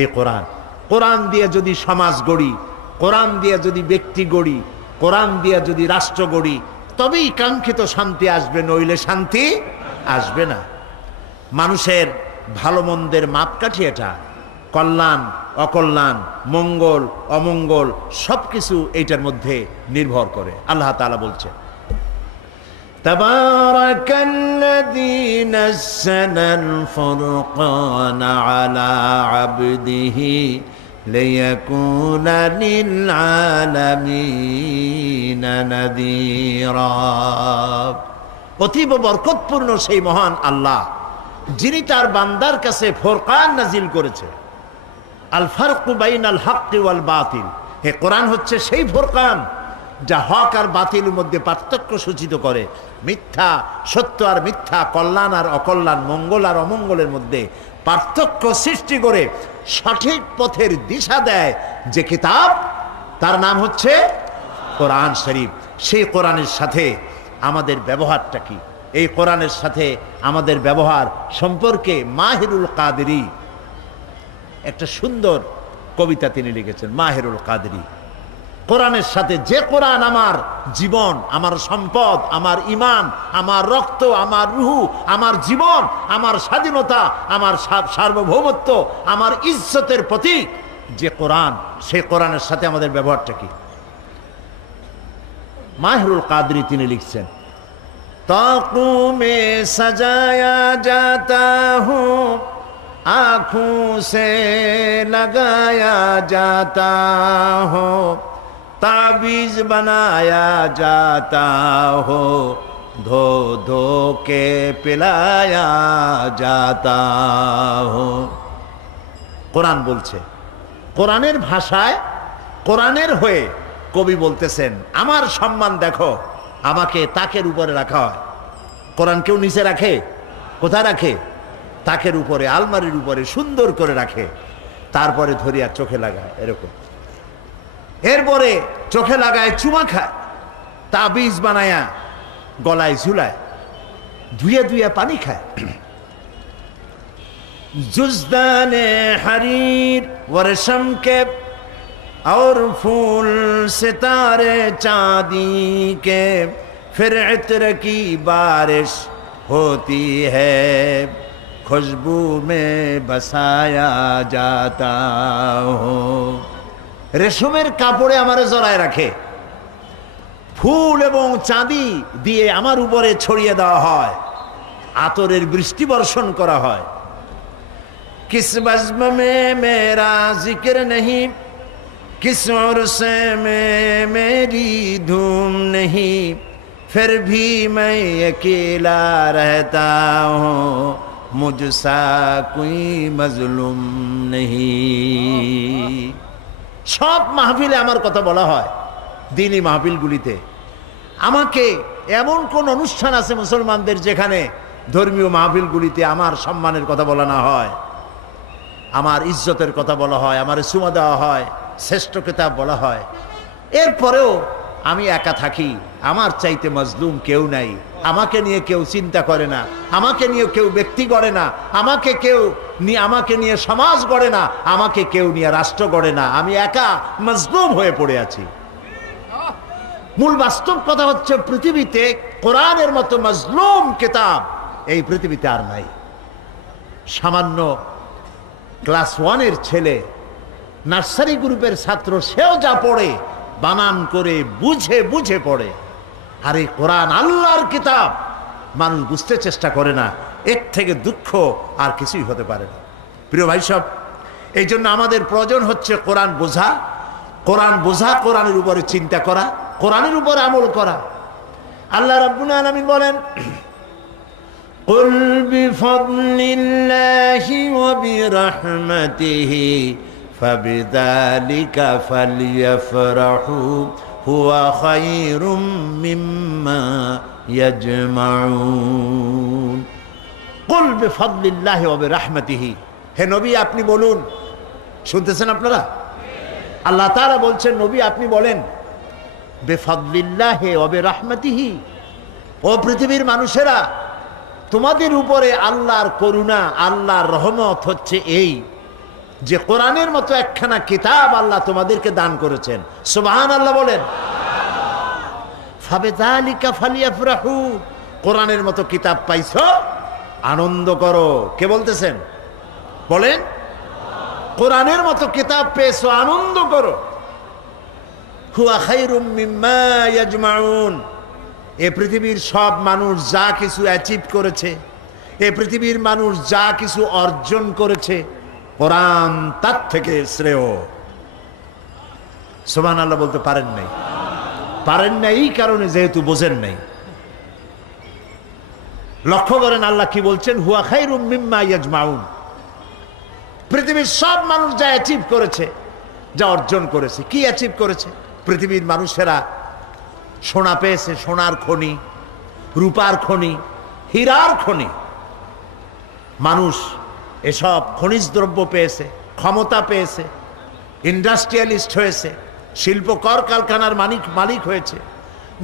এই কোরআন। কোরআন দিয়ে যদি সমাজ গড়ি, কোরআন দিয়ে যদি ব্যক্তি গড়ি, কোরআন দিয়ে যদি রাষ্ট্র গড়ি, তবেই কাঙ্ক্ষিত শান্তি আসবে, নইলে শান্তি আসবে না। মানুষের ভালো মন্দের মাপকাঠি এটা, কল্যাণ অকল্যাণ, মঙ্গল অমঙ্গল সবকিছু এইটার মধ্যে নির্ভর করে। আল্লাহ তাআলা বলছে, তাবারাকাল্লাযী নাযালাল ফুরকানা আলা আবদিহি লিয়াকুনা লিল আলামিনা নাযীরা। অতীব বরকতপূর্ণ সেই মহান আল্লাহ, যিনি তার বান্দার কাছে ফুরকান নাজিল করেছে। আল ফারকু বাইনাল হাক্কি ওয়াল বাতিল, হে কোরআন হচ্ছে সেই ফুরকান যা হক আর বাতিলের মধ্যে পার্থক্য সূচিত করে, মিথ্যা সত্য আর মিথ্যা, কল্যাণ আর অকল্যাণ, মঙ্গল আর অমঙ্গলের মধ্যে পার্থক্য সৃষ্টি করে সঠিক পথের দিশা দেয় যে কিতাব, তার নাম হচ্ছে কোরআন শরীফ। সেই কোরআনের সাথে আমাদের ব্যবহারটা কি? এই কোরআনের সাথে আমাদের ব্যবহার সম্পর্কে মাহিরুল কাদেরী একটা সুন্দর কবিতা তিনি লিখেছেন। মাহিরুল কাদেরী, কোরআনের সাথে, যে কোরআন আমার জীবন, আমার সম্পদ, আমার ঈমান, আমার রক্ত, আমার রুহু, আমার জীবন, আমার স্বাধীনতা, আমার সার্বভৌমত্ব, আমার ইজ্জতের প্রতীক যে কোরআন, সেই কোরআনের সাথে আমাদের ব্যবহারটা কি? মাহিরুল কাদেরী তিনি লিখছেন, ताक़ों में सजाया जाता हूँ, आँखों से लगाया जाता हो, ताबीज बनाया जाता हो, धो धो के पिलाया जाता हो। কোরআন বলছে, কোরআনের ভাষায়, কোরআনের হয়ে কবি বলতেছেন, আমার সম্মান দেখো, আমাকে তাকের উপরে রাখা হয়। কোরআন কেউ নিচে রাখে? কোথায় রাখে? তাকের উপরে, আলমারির উপরে সুন্দর করে রাখে, তারপরে ধরিয়া চোখে লাগায়। এরকম এরপরে চোখে লাগায়, চুমা খায়, তাবিজ বানায়া গলায় ঝুলায়, ধুয়ে ধুয়ে পানি খায়। जुज़दाने हरीर व रेशम के और फूल सितारे चांदी के, फिर इत्र की बारिश होती है, खुशबू में बसाया जाता हो। রেশমের কাপড়ে আমারে জড়ায় রাখে, ফুল এবং চাঁদি দিয়ে আমার উপরে ছড়িয়ে দেওয়া হয়, আতরের বৃষ্টি বর্ষণ করা হয়। किस बज़्म में मेरा जिक्र नहीं, किस उर्स में मेरी धूम नहीं, फिर भी मैं अकेला रहता हूँ, मुझसा कोई मजलूम नहीं। সব মাহফিলে আমার কথা বলা হয়, দিনী মাহফিলগুলিতে। আমাকে এমন কোন অনুষ্ঠান আছে মুসলমানদের যেখানে ধর্মীয় মাহফিলগুলিতে আমার সম্মানের কথা বলা না হয়, আমার ইজ্জতের কথা বলা হয়, আমার সুমা দেওয়া হয়, শ্রেষ্ঠ কিতাব বলা হয়। এরপরেও আমি একা থাকি, আমার চাইতে মজলুম কেউ নাই, আমাকে নিয়ে কেউ চিন্তা করে না, আমাকে নিয়ে কেউ ব্যক্তি গড়ে না, আমাকে নিয়ে সমাজ গড়ে না, আমাকে কেউ নিয়ে রাষ্ট্র গড়ে না, আমি একা মজলুম হয়ে পড়ে আছি। মূল বাস্তব কথা হচ্ছে, পৃথিবীতে কোরআনের মতো মজলুম কিতাব এই পৃথিবীতে আর নাই। সামান্য ক্লাস 1-এর ছেলে, নার্সারি গ্রুপের ছাত্র, সেও যা পড়ে বানান করে বুঝে বুঝে পড়ে। আর এই কোরআন আল্লাহর কিতাব মানুষ বুঝতে চেষ্টা করে না। এর থেকে দুঃখ আর কিছুই হতে পারে না। প্রিয় ভাই সব, এই জন্য আমাদের প্রয়োজন হচ্ছে কোরআন বোঝা, কোরআনের উপরে চিন্তা করা, কোরআনের উপরে আমল করা। আল্লাহ রাব্বুল আলামিন বলেন, قل بفضل الله وبرحمته فبذلك فليفرحوا هو خير مما يجمعون। قل بفضل الله وبرحمته, হে নবী আপনি বলুন। শুনতেছেন আপনারা? আল্লাহ তাআলা বলছেন, নবী আপনি বলেন, বেফাদলিল্লাহি ওয়া বিরহমাতিহি, ও পৃথিবীর মানুষেরা, তোমাদের উপরে আল্লাহর করুণা, আল্লাহর রহমত হচ্ছে এই যে কোরআনের মতো একখানা কিতাব আল্লাহ তোমাদেরকে দান করেছেন। সুবহানাল্লাহ বলেন। ফাবিযালিকা ফালিয়াফরাহু, কোরআনের মতো কিতাব পাইছো, আনন্দ করো। কে বলতেছেন? বলেন। কোরআনের মতো কিতাব পেয়েছো, আনন্দ করো। হুয়া খায়রুম মিম্মা ইয়াজমাউন, এ পৃথিবীর সব মানুষ যা কিছু অ্যাচিভ করেছে, এ পৃথিবীর মানুষ যা কিছু অর্জন করেছে, কোরআন তার থেকে শ্রেয়। সুবহানাল্লাহ বলতে পারেন নাই? পারেন নাই এই কারণে যেহেতু বোঝেন নাই। লক্ষ্য করেন আল্লাহ কি বলছেন, হুয়া খায়রুম মিম্মা ইয়াজমাউন। পৃথিবীর সব মানুষ যা অ্যাচিভ করেছে, যা অর্জন করেছে, কি অ্যাচিভ করেছে? পৃথিবীর মানুষেরা সোনা পেয়েছে, সোনার খনি, রূপার খনি, হীরার খনি। মানুষ এসব খনিজ দ্রব্য পেয়েছে, ক্ষমতা পেয়েছে, ইন্ডাস্ট্রিয়ালিস্ট হয়েছে, শিল্প কলকারখানার মালিক হয়েছে।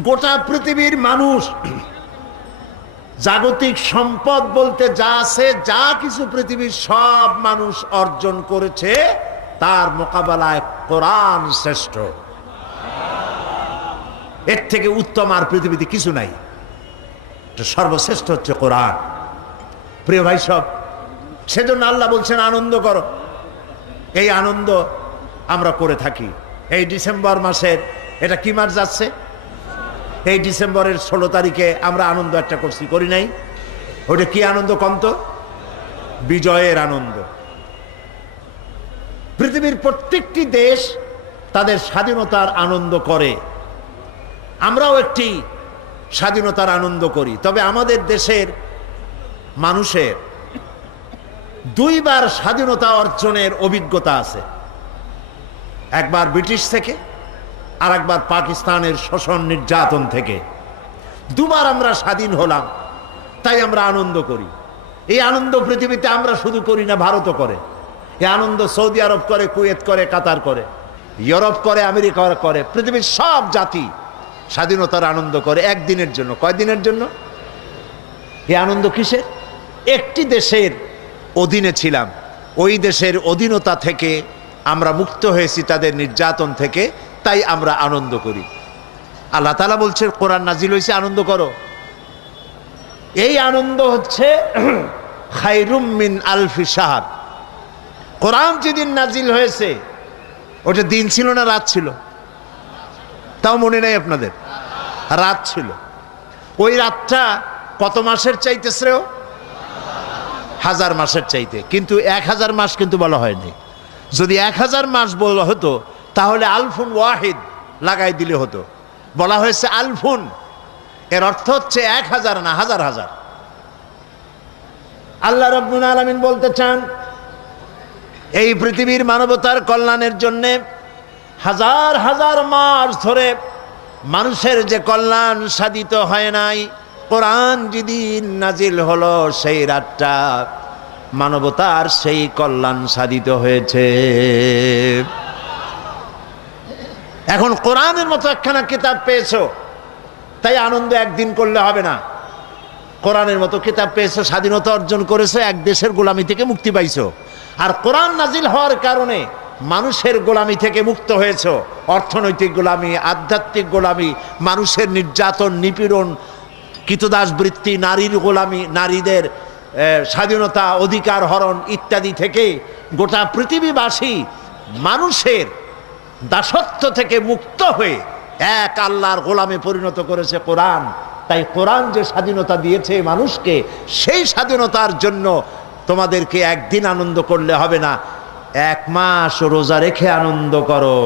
গোটা পৃথিবীর মানুষ জাগতিক সম্পদ বলতে যা আছে, যা কিছু পৃথিবীর সব মানুষ অর্জন করেছে, তার মোকাবেলায় কোরআন শ্রেষ্ঠ। এর থেকে উত্তম আর পৃথিবীতে কিছু নাই। সর্বশ্রেষ্ঠ হচ্ছে কোরআন। প্রিয় ভাই সব, সেজন্য আল্লাহ বলছেন আনন্দ করো। এই আনন্দ আমরা করে থাকি। এই ডিসেম্বর মাসের, এটা কি মাস যাচ্ছে? এই ডিসেম্বরের 16 তারিখে আমরা আনন্দ একটা করছি, করি নাই? ওটা কি আনন্দ কন্ত? বিজয়ের আনন্দ। পৃথিবীর প্রত্যেকটি দেশ তাদের স্বাধীনতার আনন্দ করে, আমরাও একটি স্বাধীনতার আনন্দ করি। তবে আমাদের দেশের মানুষের 2 বার স্বাধীনতা অর্জনের অভিজ্ঞতা আছে। একবার ব্রিটিশ থেকে, আর একবার পাকিস্তানের শোষণ নির্যাতন থেকে। 2 বার আমরা স্বাধীন হলাম, তাই আমরা আনন্দ করি। এই আনন্দ পৃথিবীতে আমরা শুধু করি না, ভারতও করে। এই আনন্দ সৌদি আরব করে, কুয়েত করে, কাতার করে। ইউরোপ করে, আমেরিকা করে, পৃথিবীর সব জাতি স্বাধীনতার আনন্দ করে একদিনের জন্য। কয়দিনের জন্য? এই আনন্দ কিসের? একটি দেশের অধীনে ছিলাম, ওই দেশের অধীনতা থেকে আমরা মুক্ত হয়েছি, তাদের নির্যাতন থেকে, তাই আমরা আনন্দ করি। আল্লাহ তাআলা বলছে কোরআন নাজিল হয়েছে, আনন্দ করো। এই আনন্দ হচ্ছে খায়রুম মিন আলফি শাহর। কোরআন যেদিন নাজিল হয়েছে ওটা দিন ছিল না রাত ছিল? তাও মনে নেই আপনাদের? রাত ছিল। ওই রাতটা কত মাসের চাইতে শ্রেয়? 1000 মাসের চাইতে। কিন্তু 1000 মাস কিন্তু বলা হয়নি। যদি 1000 মাস বলা হতো তাহলে আলফুন ওয়াহিদ লাগাই দিলে হতো। বলা হয়েছে আলফুন, এর অর্থ হচ্ছে 1000 না, হাজার হাজার। আল্লাহ রাব্বুল আলামিন বলতে চান এই পৃথিবীর মানবতার কল্যাণের জন্যে হাজার হাজার মাস ধরে মানুষের যে কল্যাণ সাধিত হয় নাই, কোরআন যেদিন নাজিল হলো সেই রাতটা মানবতার সেই কল্যাণ সাধিত হয়েছে। এখন কোরআনের মতো একখানা কিতাব পেয়েছো, তাই আনন্দ একদিন করলে হবে না। কোরআনের মতো কিতাব পেয়েছো, স্বাধীনতা অর্জন করেছো, এক দেশের গোলামি থেকে মুক্তি পাইছো। আর কোরআন নাজিল হওয়ার কারণে মানুষের গোলামি থেকে মুক্ত হয়েছো। অর্থনৈতিক গোলামি, আধ্যাত্মিক গোলামি, মানুষের নির্যাতন, নিপীড়ন, কৃতদাস বৃত্তি, নারীর গোলামি, নারীদের স্বাধীনতা, অধিকার হরণ ইত্যাদি থেকে গোটা পৃথিবীবাসী মানুষের দাসত্ব থেকে মুক্ত হয়ে এক আল্লাহর গোলামে পরিণত করেছে কোরআন। তাই কোরআন যে স্বাধীনতা দিয়েছে মানুষকে, সেই স্বাধীনতার জন্য তোমাদেরকে একদিন আনন্দ করলে হবে না, 1 মাস রোজা রেখে আনন্দ করো।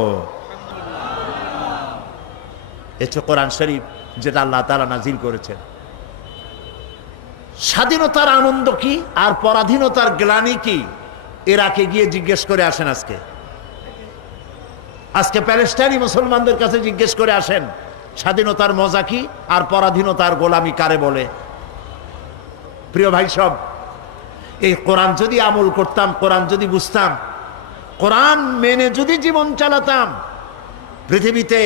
এটা কোরআন শরীফ যেটা আল্লাহ তাআলা নাজিল করেছেন। স্বাধীনতার আনন্দ কি আর পরাধীনতার গ্লানি কি, ইরাকে গিয়ে জিজ্ঞেস করে আসেন। আজকে প্যালেস্টাইনি মুসলমানদের কাছে জিজ্ঞেস করে আসেন স্বাধীনতার মজা কি আর পরাধীনতার গোলামি কারে বলে। প্রিয় ভাই সব, এই কোরআন যদি আমল করতাম, কোরআন যদি বুঝতাম, কোরআন মেনে যদি জীবন চালাতাম, পৃথিবীতে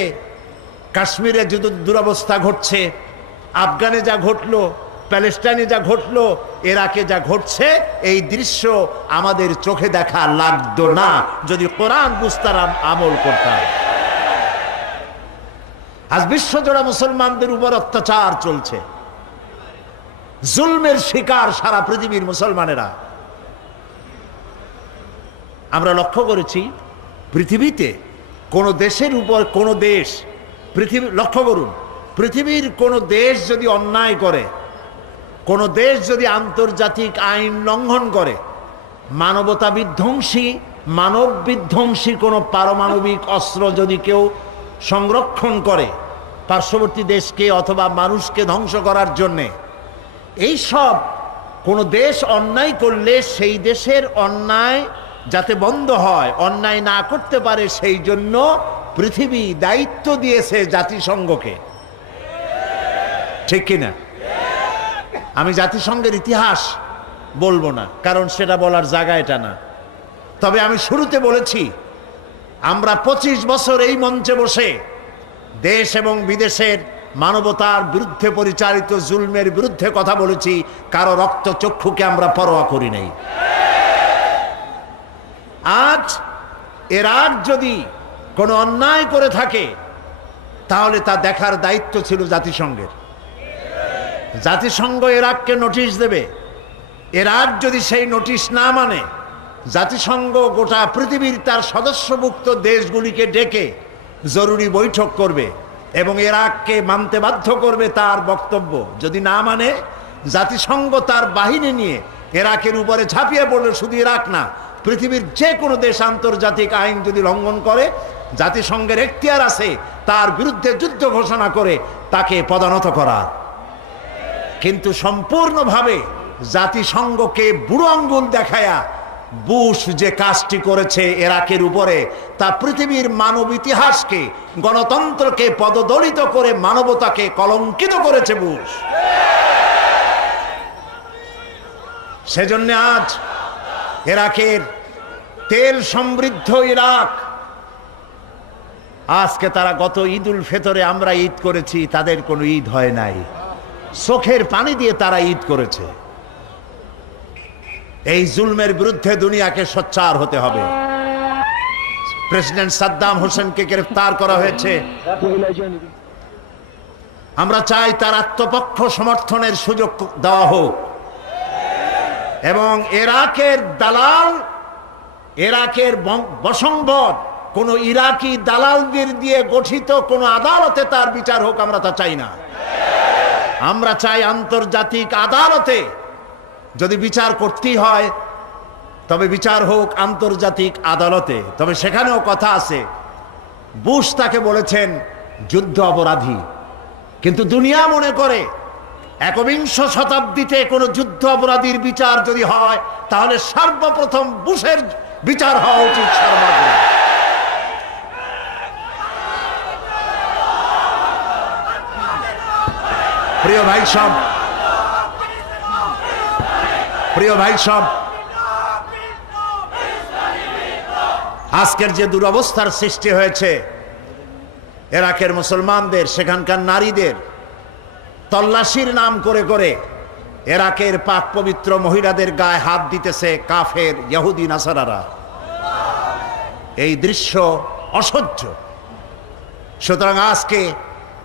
কাশ্মীরে যে দুরবস্থা ঘটছে, আফগানে যা ঘটলো, প্যালেস্টাইনে যা ঘটলো, ইরাকে যা ঘটছে, এই দৃশ্য আমাদের চোখে দেখা লাগতো না যদি কোরআন বুঝতাম, আমল করতাম। আজ বিশ্বজোড়া মুসলমানদের উপর অত্যাচার চলছে, জুলমের শিকার সারা পৃথিবীর মুসলমানেরা। আমরা লক্ষ্য করেছি পৃথিবীতে কোন দেশের উপর কোন দেশ, পৃথিবী লক্ষ্য করুন, পৃথিবীর কোন দেশ যদি অন্যায় করে, কোন দেশ যদি আন্তর্জাতিক আইন লঙ্ঘন করে, মানবতা বিধ্বংসী, মানব বিধ্বংসী কোনো পারমাণবিক অস্ত্র যদি কেউ সংরক্ষণ করে পার্শ্ববর্তী দেশকে অথবা মানুষকে ধ্বংস করার জন্যে, এই সব কোনো দেশ অন্যায় করলে সেই দেশের অন্যায় যাতে বন্ধ হয়, অন্যায় না করতে পারে, সেই জন্য পৃথিবী দায়িত্ব দিয়েছে জাতিসংঘকে। ঠিক কিনা? আমি জাতিসংঘের ইতিহাস বলবো না, কারণ সেটা বলার জায়গা এটা না। তবে আমি শুরুতে বলেছি আমরা 25 বছর এই মঞ্চে বসে দেশ এবং বিদেশের মানবতার বিরুদ্ধে পরিচালিত জুলমের বিরুদ্ধে কথা বলেছি, কারো রক্ত চক্ষুকে আমরা পরোয়া করি নাই। আজ ইরাক যদি কোনো অন্যায় করে থাকে তাহলে তা দেখার দায়িত্ব ছিল জাতিসংঘের। জাতিসংঘ ইরাককে নোটিশ দেবে, ইরাক যদি সেই নোটিশ না মানে জাতিসংঘ গোটা পৃথিবীর তার সদস্যভুক্ত দেশগুলিকে ডেকে জরুরি বৈঠক করবে এবং ইরাককে মানতে বাধ্য করবে তার বক্তব্য। যদি না মানে জাতিসংঘ তার বাহিনী নিয়ে ইরাকের উপরে ঝাঁপিয়ে পড়বে। শুধু ইরাক না, পৃথিবীর যে কোনো দেশ আন্তর্জাতিক আইন যদি লঙ্ঘন করে, জাতিসংঘের এখতিয়ার আছে তার বিরুদ্ধে যুদ্ধ ঘোষণা করে তাকে পদানত করার। কিন্তু সম্পূর্ণভাবে জাতিসংঘকে বুড়ো আঙ্গুল দেখায়া বুশ যে কাজটি করেছে ইরাকের উপরে, তা পৃথিবীর মানব ইতিহাসকে, গণতন্ত্রকে পদদলিত করে মানবতাকে কলঙ্কিত করেছে বুশ। সেজন্য আজ ইরাকের তেল সমৃদ্ধ ইরাক আজকে তারা গত ঈদুল ফিতরে আমরা ঈদ করেছি, তাদের কোনো ঈদ হয় নাই। চোখের পানি দিয়ে তারা ঈদ করেছে। এই জুলমের বিরুদ্ধে দুনিয়াকে সোচ্চার হতে হবে। প্রেসিডেন্ট সাদ্দাম হোসেনকে গ্রেফতার করা হয়েছে। আমরা চাই তার আত্মপক্ষ সমর্থনের সুযোগ দেওয়া হোক এবং ইরাকের দালাল, ইরাকের বশংবদ কোন ইরাকি দালালদের দিয়ে গঠিত কোন আদালতে তার বিচার হোক, আমরা তা চাই না। আমরা চাই আন্তর্জাতিক আদালতে যদি বিচার করতেই হয় তবে বিচার হোক আন্তর্জাতিক আদালতে। তবে সেখানেও কথা আছে, বুশ তাকে বলেছেন যুদ্ধ অপরাধী, কিন্তু দুনিয়া মনে করে একবিংশ শতাব্দীতে কোনো যুদ্ধ অপরাধীর বিচার যদি হয় তাহলে সর্বপ্রথম বুশের বিচার হওয়া উচিত সর্বাগ্রে। প্রিয় ভাই সব, আজকের যে দুরবস্থার সৃষ্টি হয়েছে ইরাকের মুসলমানদের, সেখানকার নারীদের তল্লাশির নাম করে করে ইরাকের পাক পবিত্র মহিলাদের গায়ে হাত দিতেছে কাফের ইহুদি নাসারারা। এই দৃশ্য অসহ্য। সুতরাং আজকে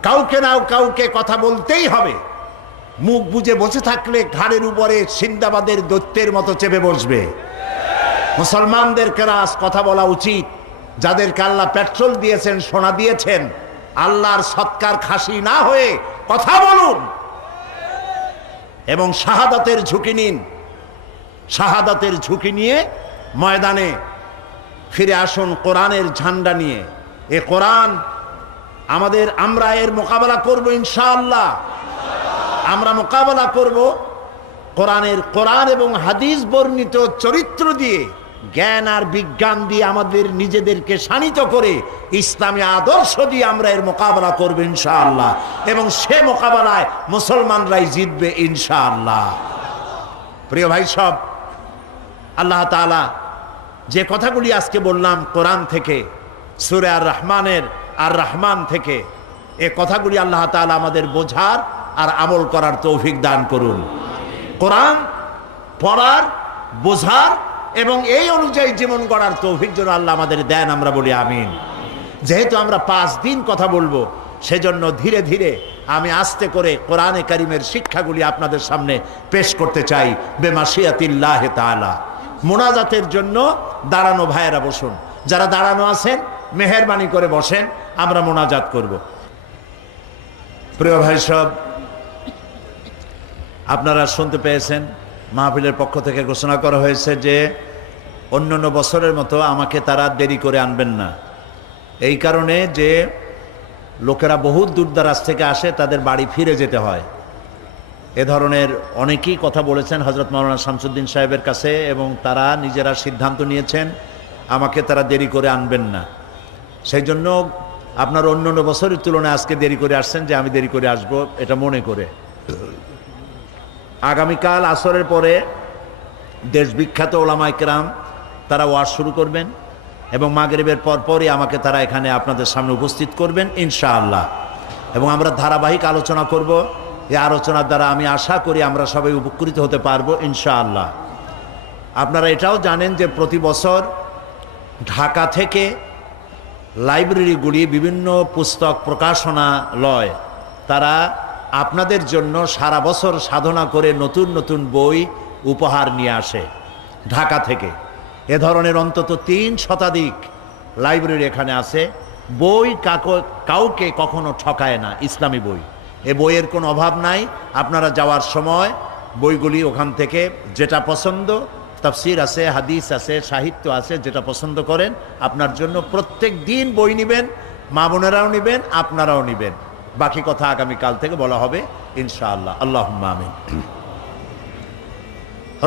কাউকে না কাউকে কথা বলতেই হবে। মুখ বুজে বসে থাকলে ঘাড়ের উপরে সিন্দাবাদের দৈত্যের মতো চেপে বসবে। মুসলমানদেরকে আজ কথা বলা উচিত। যাদেরকে আল্লাহ পেট্রোল দিয়েছেন, সোনা দিয়েছেন, আল্লাহর সৎকার খাসি না হয়ে কথা বলুন এবং শাহাদাতের ঝুঁকি নিন। শাহাদাতের ঝুঁকি নিয়ে ময়দানে ফিরে আসুন কোরআনের ঝান্ডা নিয়ে। এ কোরআন আমরা এর মোকাবেলা করব ইনশাআল্লাহ। আমরা মোকাবেলা করব কোরআন এবং হাদিস বর্ণিত চরিত্র দিয়ে, জ্ঞান আর বিজ্ঞান দিয়ে আমাদের নিজেদেরকে শানিত করে ইসলামী আদর্শ দিয়ে আমরা এর মোকাবেলা করব ইনশাআল্লাহ। এবং সে মোকাবেলায় মুসলমানরাই জিতবে ইনশাআল্লাহ। প্রিয় ভাই সব, আল্লাহ তাআলা যে কথাগুলি আজকে বললাম কোরআন থেকে, সূরা আর রহমান থেকে, এ কথাগুলি আল্লাহ তাআলা আমাদের বোঝার আর আমল করার তৌফিক দান করুন। কোরআন পড়ার, বোঝার এবং এই অনুযায়ী জীবন গড়ার তৌফিক যেন আল্লাহ আমাদের দেন, আমরা বলি আমিন। যেহেতু আমরা 5 দিন কথা বলবো, সেজন্য ধীরে ধীরে আমি আস্তে করে কোরআনে কারিমের শিক্ষাগুলি আপনাদের সামনে পেশ করতে চাই বেমাশিয়াতিল্লাহ তাআলা। মোনাজাতের জন্য দাঁড়ানো ভাইয়েরা বসুন, যারা দাঁড়ানো আছেন মেহেরবানি করে বসেন, আমরা মোনাজাত করব। প্রিয় ভাই সব, আপনারা শুনতে পেয়েছেন মাহফিলের পক্ষ থেকে ঘোষণা করা হয়েছে যে অন্যান্য বছরের মতো আমাকে তারা দেরি করে আনবেন না। এই কারণে যে লোকেরা বহুত দূরদারাজ থেকে আসে, তাদের বাড়ি ফিরে যেতে হয়। এ ধরনের অনেকেই কথা বলেছেন হযরত মাওলানা শামসুদ্দিন সাহেবের কাছে এবং তারা নিজেরা সিদ্ধান্ত নিয়েছেন আমাকে তারা দেরি করে আনবেন না। সেই জন্য আপনার অন্যান্য বছরের তুলনায় আজকে দেরি করে আসছেন, যে আমি দেরি করে আসব এটা মনে করে। আগামীকাল আসরের পরে দেশ বিখ্যাত ওলামায়ে কেরাম তারা ওয়াজ শুরু করবেন এবং মাগরিবের পরপরই আমাকে তারা এখানে আপনাদের সামনে উপস্থিত করবেন ইনশাআল্লাহ। এবং আমরা ধারাবাহিক আলোচনা করব। এই আলোচনার দ্বারা আমি আশা করি আমরা সবাই উপকৃত হতে পারবো ইনশাআল্লাহ। আপনারা এটাও জানেন যে প্রতি বছর ঢাকা থেকে লাইব্রেরিগুলি, বিভিন্ন পুস্তক প্রকাশনালয় তারা আপনাদের জন্য সারা বছর সাধনা করে নতুন নতুন বই উপহার নিয়ে আসে ঢাকা থেকে। এ ধরনের অন্তত 3 শতাধিক লাইব্রেরি এখানে আছে। বই কাউকে কখনো ঠকায় না, ইসলামী বই। এ বইয়ের কোনো অভাব নাই। আপনারা যাওয়ার সময় বইগুলি ওখান থেকে যেটা পছন্দ, তাফসির আছে, হাদিস আছে, সাহিত্য আছে, যেটা পছন্দ করেন আপনার জন্য প্রত্যেক দিন বই নেবেন। মা বোনেরাও নেবেন, আপনারাও নেবেন। বাকি কথা আগামীকাল থেকে বলা হবে ইনশাআল্লাহ। আল্লাহুম্মা আমিন।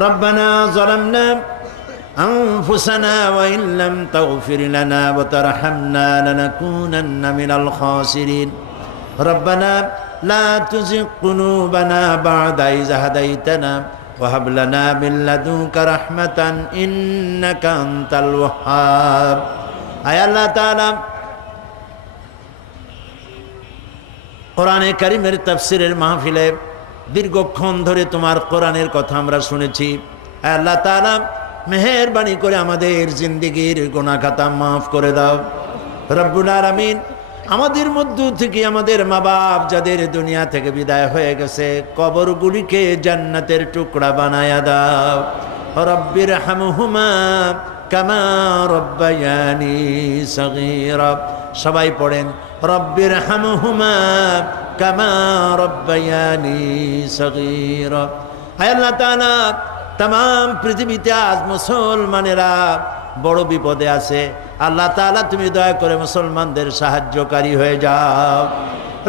রব্বানা যালামনা আনফুসানা ওয়া ইন লাম তাগফির লানা ওয়া তারহামনা লানাকুনান্না মিনাল খাসিরিন। রব্বানা লা তুযিগ কুলুবানা বা'দা ইয হাদাইতানা ওয়া হাব লানা মিন লাদুনকা রাহমাতান ইন্নাকা আনতাল ওয়াহ্হাব। আয় আল্লাহ তাআলা, কোরআনে কারিমের তাফসিরের মাহফিলে দীর্ঘক্ষণ ধরে তোমার কোরআনের কথা আমরা শুনেছি। আল্লাহ তাআলা মেহেরবানি করে আমাদের জিন্দেগির গুনাহ খাতা মাফ করে দাও রব্বুল আলামিন। আমাদের মধ্য থেকে আমাদের মা বাপ যাদের দুনিয়া থেকে বিদায় হয়ে গেছে, কবরগুলিকে জান্নাতের টুকরা বানায়া দাও। রব্বির হামহুমা কামা রব্বায়ানি সগীরা। সবাই পড়েন রব্বির হামহুমা কামা রব্বায়ানি সগীরা। হায় আল্লাহ তাআলা, तमाम পৃথিবীতে আজ মুসলমানেরা বড় বিপদে আছে। আল্লাহ তাআলা তুমি দয়া করে মুসলমানদের সাহায্যকারী হয়ে যাও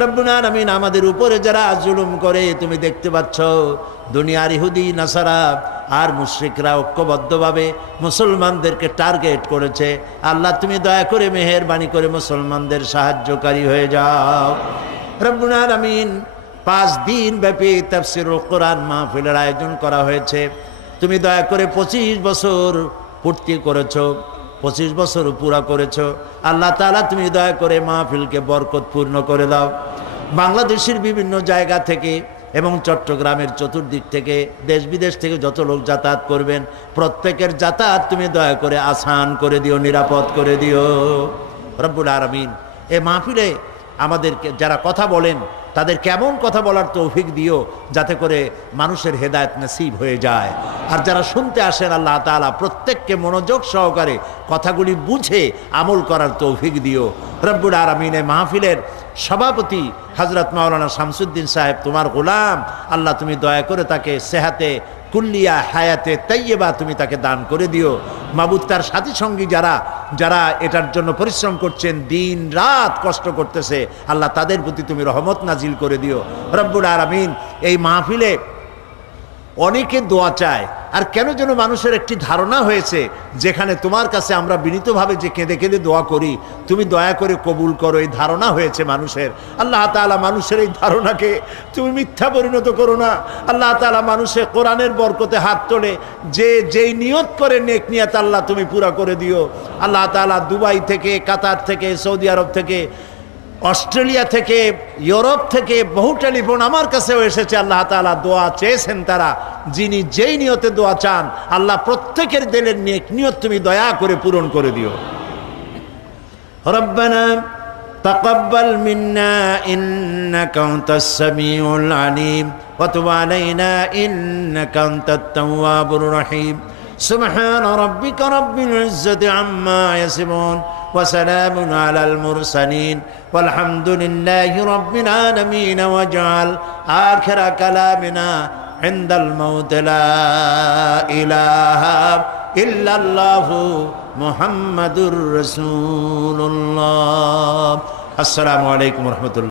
রব্বুল আলামিন। আমাদের উপরে যারা জুলুম করে তুমি দেখতে পাচ্ছ, দুনিয়ার ইহুদি নাসারা আর মুশরিকরা ঐক্যবদ্ধভাবে মুসলমানদেরকে টার্গেট করেছে। আল্লাহ তুমি দয়া করে মেহেরবানি করে মুসলমানদের সাহায্যকারী হয়ে যাও রব্বুল আলামিন। 5 দিন ব্যাপী তাফসীরুল কোরআন মাহফিলের আয়োজন করা হয়েছে। তুমি দয়া করে 25 বছর পূর্তি করেছো, 25 বছর পুরা করেছো। আল্লাহ তাআলা তুমি দয়া করে মাহফিলকে বরকতপূর্ণ করে দাও। বাংলাদেশের বিভিন্ন জায়গা থেকে এবং চট্টগ্রামের চতুর্দিক থেকে দেশ বিদেশ থেকে যত লোক যাতায়াত করবেন, প্রত্যেকের যাতায়াত তুমি দয়া করে আসান করে দিও, নিরাপদ করে দিও রব্বুল আলামিন। এই মাহফিলে আমাদেরকে যারা কথা বলেন তাদের কেমন কথা বলার তৌফিক দিও, যাতে করে মানুষের হেদায়েত নসিব হয়ে যায়। আর যারা শুনতে আসেন আল্লাহ তাআলা প্রত্যেককে মনোযোগ সহকারে কথাগুলি বুঝে আমল করার তৌফিক দিও রব্বুল আলামিন। মাহফিলের সভাপতি হযরত মাওলানা শামসুদ্দিন সাহেব তোমার গোলাম, আল্লাহ তুমি দয়া করে তাকে সেহাতে কুল্লিয়া হায়াতে তাইয়্যিবা তুমি তাকে দান করে দিও। মাবুদ তার সাথী সঙ্গী যারা যারা এটার জন্য পরিশ্রম করছেন, দিন রাত কষ্ট করতেছে, আল্লাহ তাদের প্রতি তুমি রহমত নাজিল করে দিও রব্বুল আলামিন। এই মাহফিলে অনেকে দোয়া চায়, আর কেন যেন মানুষের একটি ধারণা হয়েছে যেখানে তোমার কাছে আমরা বিনীতভাবে যে কেঁদে কেঁদে দোয়া করি, তুমি দয়া করে কবুল করো, এই ধারণা হয়েছে মানুষের। আল্লাহ তাআলা মানুষের এই ধারণাকে তুমি মিথ্যা পরিণত করো না। আল্লাহ তাআলা মানুষের কোরআনের বরকতে হাত তোলে, যেই নিয়ত করে নেক নিয়ত আল্লাহ তুমি পুরা করে দিও। আল্লাহ তাআলা দুবাই থেকে, কাতার থেকে, সৌদি আরব থেকে, অস্ট্রেলিয়া থেকে, ইউরোপ থেকে বহু টেলিফোন আমার কাছেও এসেছে। আল্লাহ তাআলা দোয়া চেয়েছেন তারা, যিনি যেই নিয়তে দোয়া চান আল্লাহ প্রত্যেকের দিলের নিয়ত তুমি দয়া করে পূরণ করে দিও। রব্বানা তাকাব্বাল মিন্না ইন্নাকা আনতাস সামিউল আলিম ওয়া তুব আলাইনা ইন্নাকা আনতাত তাওয়াবুর রহিম। সুবহান রাব্বিকা রাব্বিল ইজ্জাতি আম্মা ইয়াসিফুন ওয়া সালামুন আলাল মুরসালিন ওয়ালহামদুলিল্লাহি রাব্বিল আলামিন। ওয়াজআল আখিরা কালামিনা ইনদাল মাউত লা ইলাহা ইল্লাল্লাহু মুহাম্মাদুর রাসূলুল্লাহ। আসসালামু আলাইকুম ওয়া রাহমাতুল্লাহ।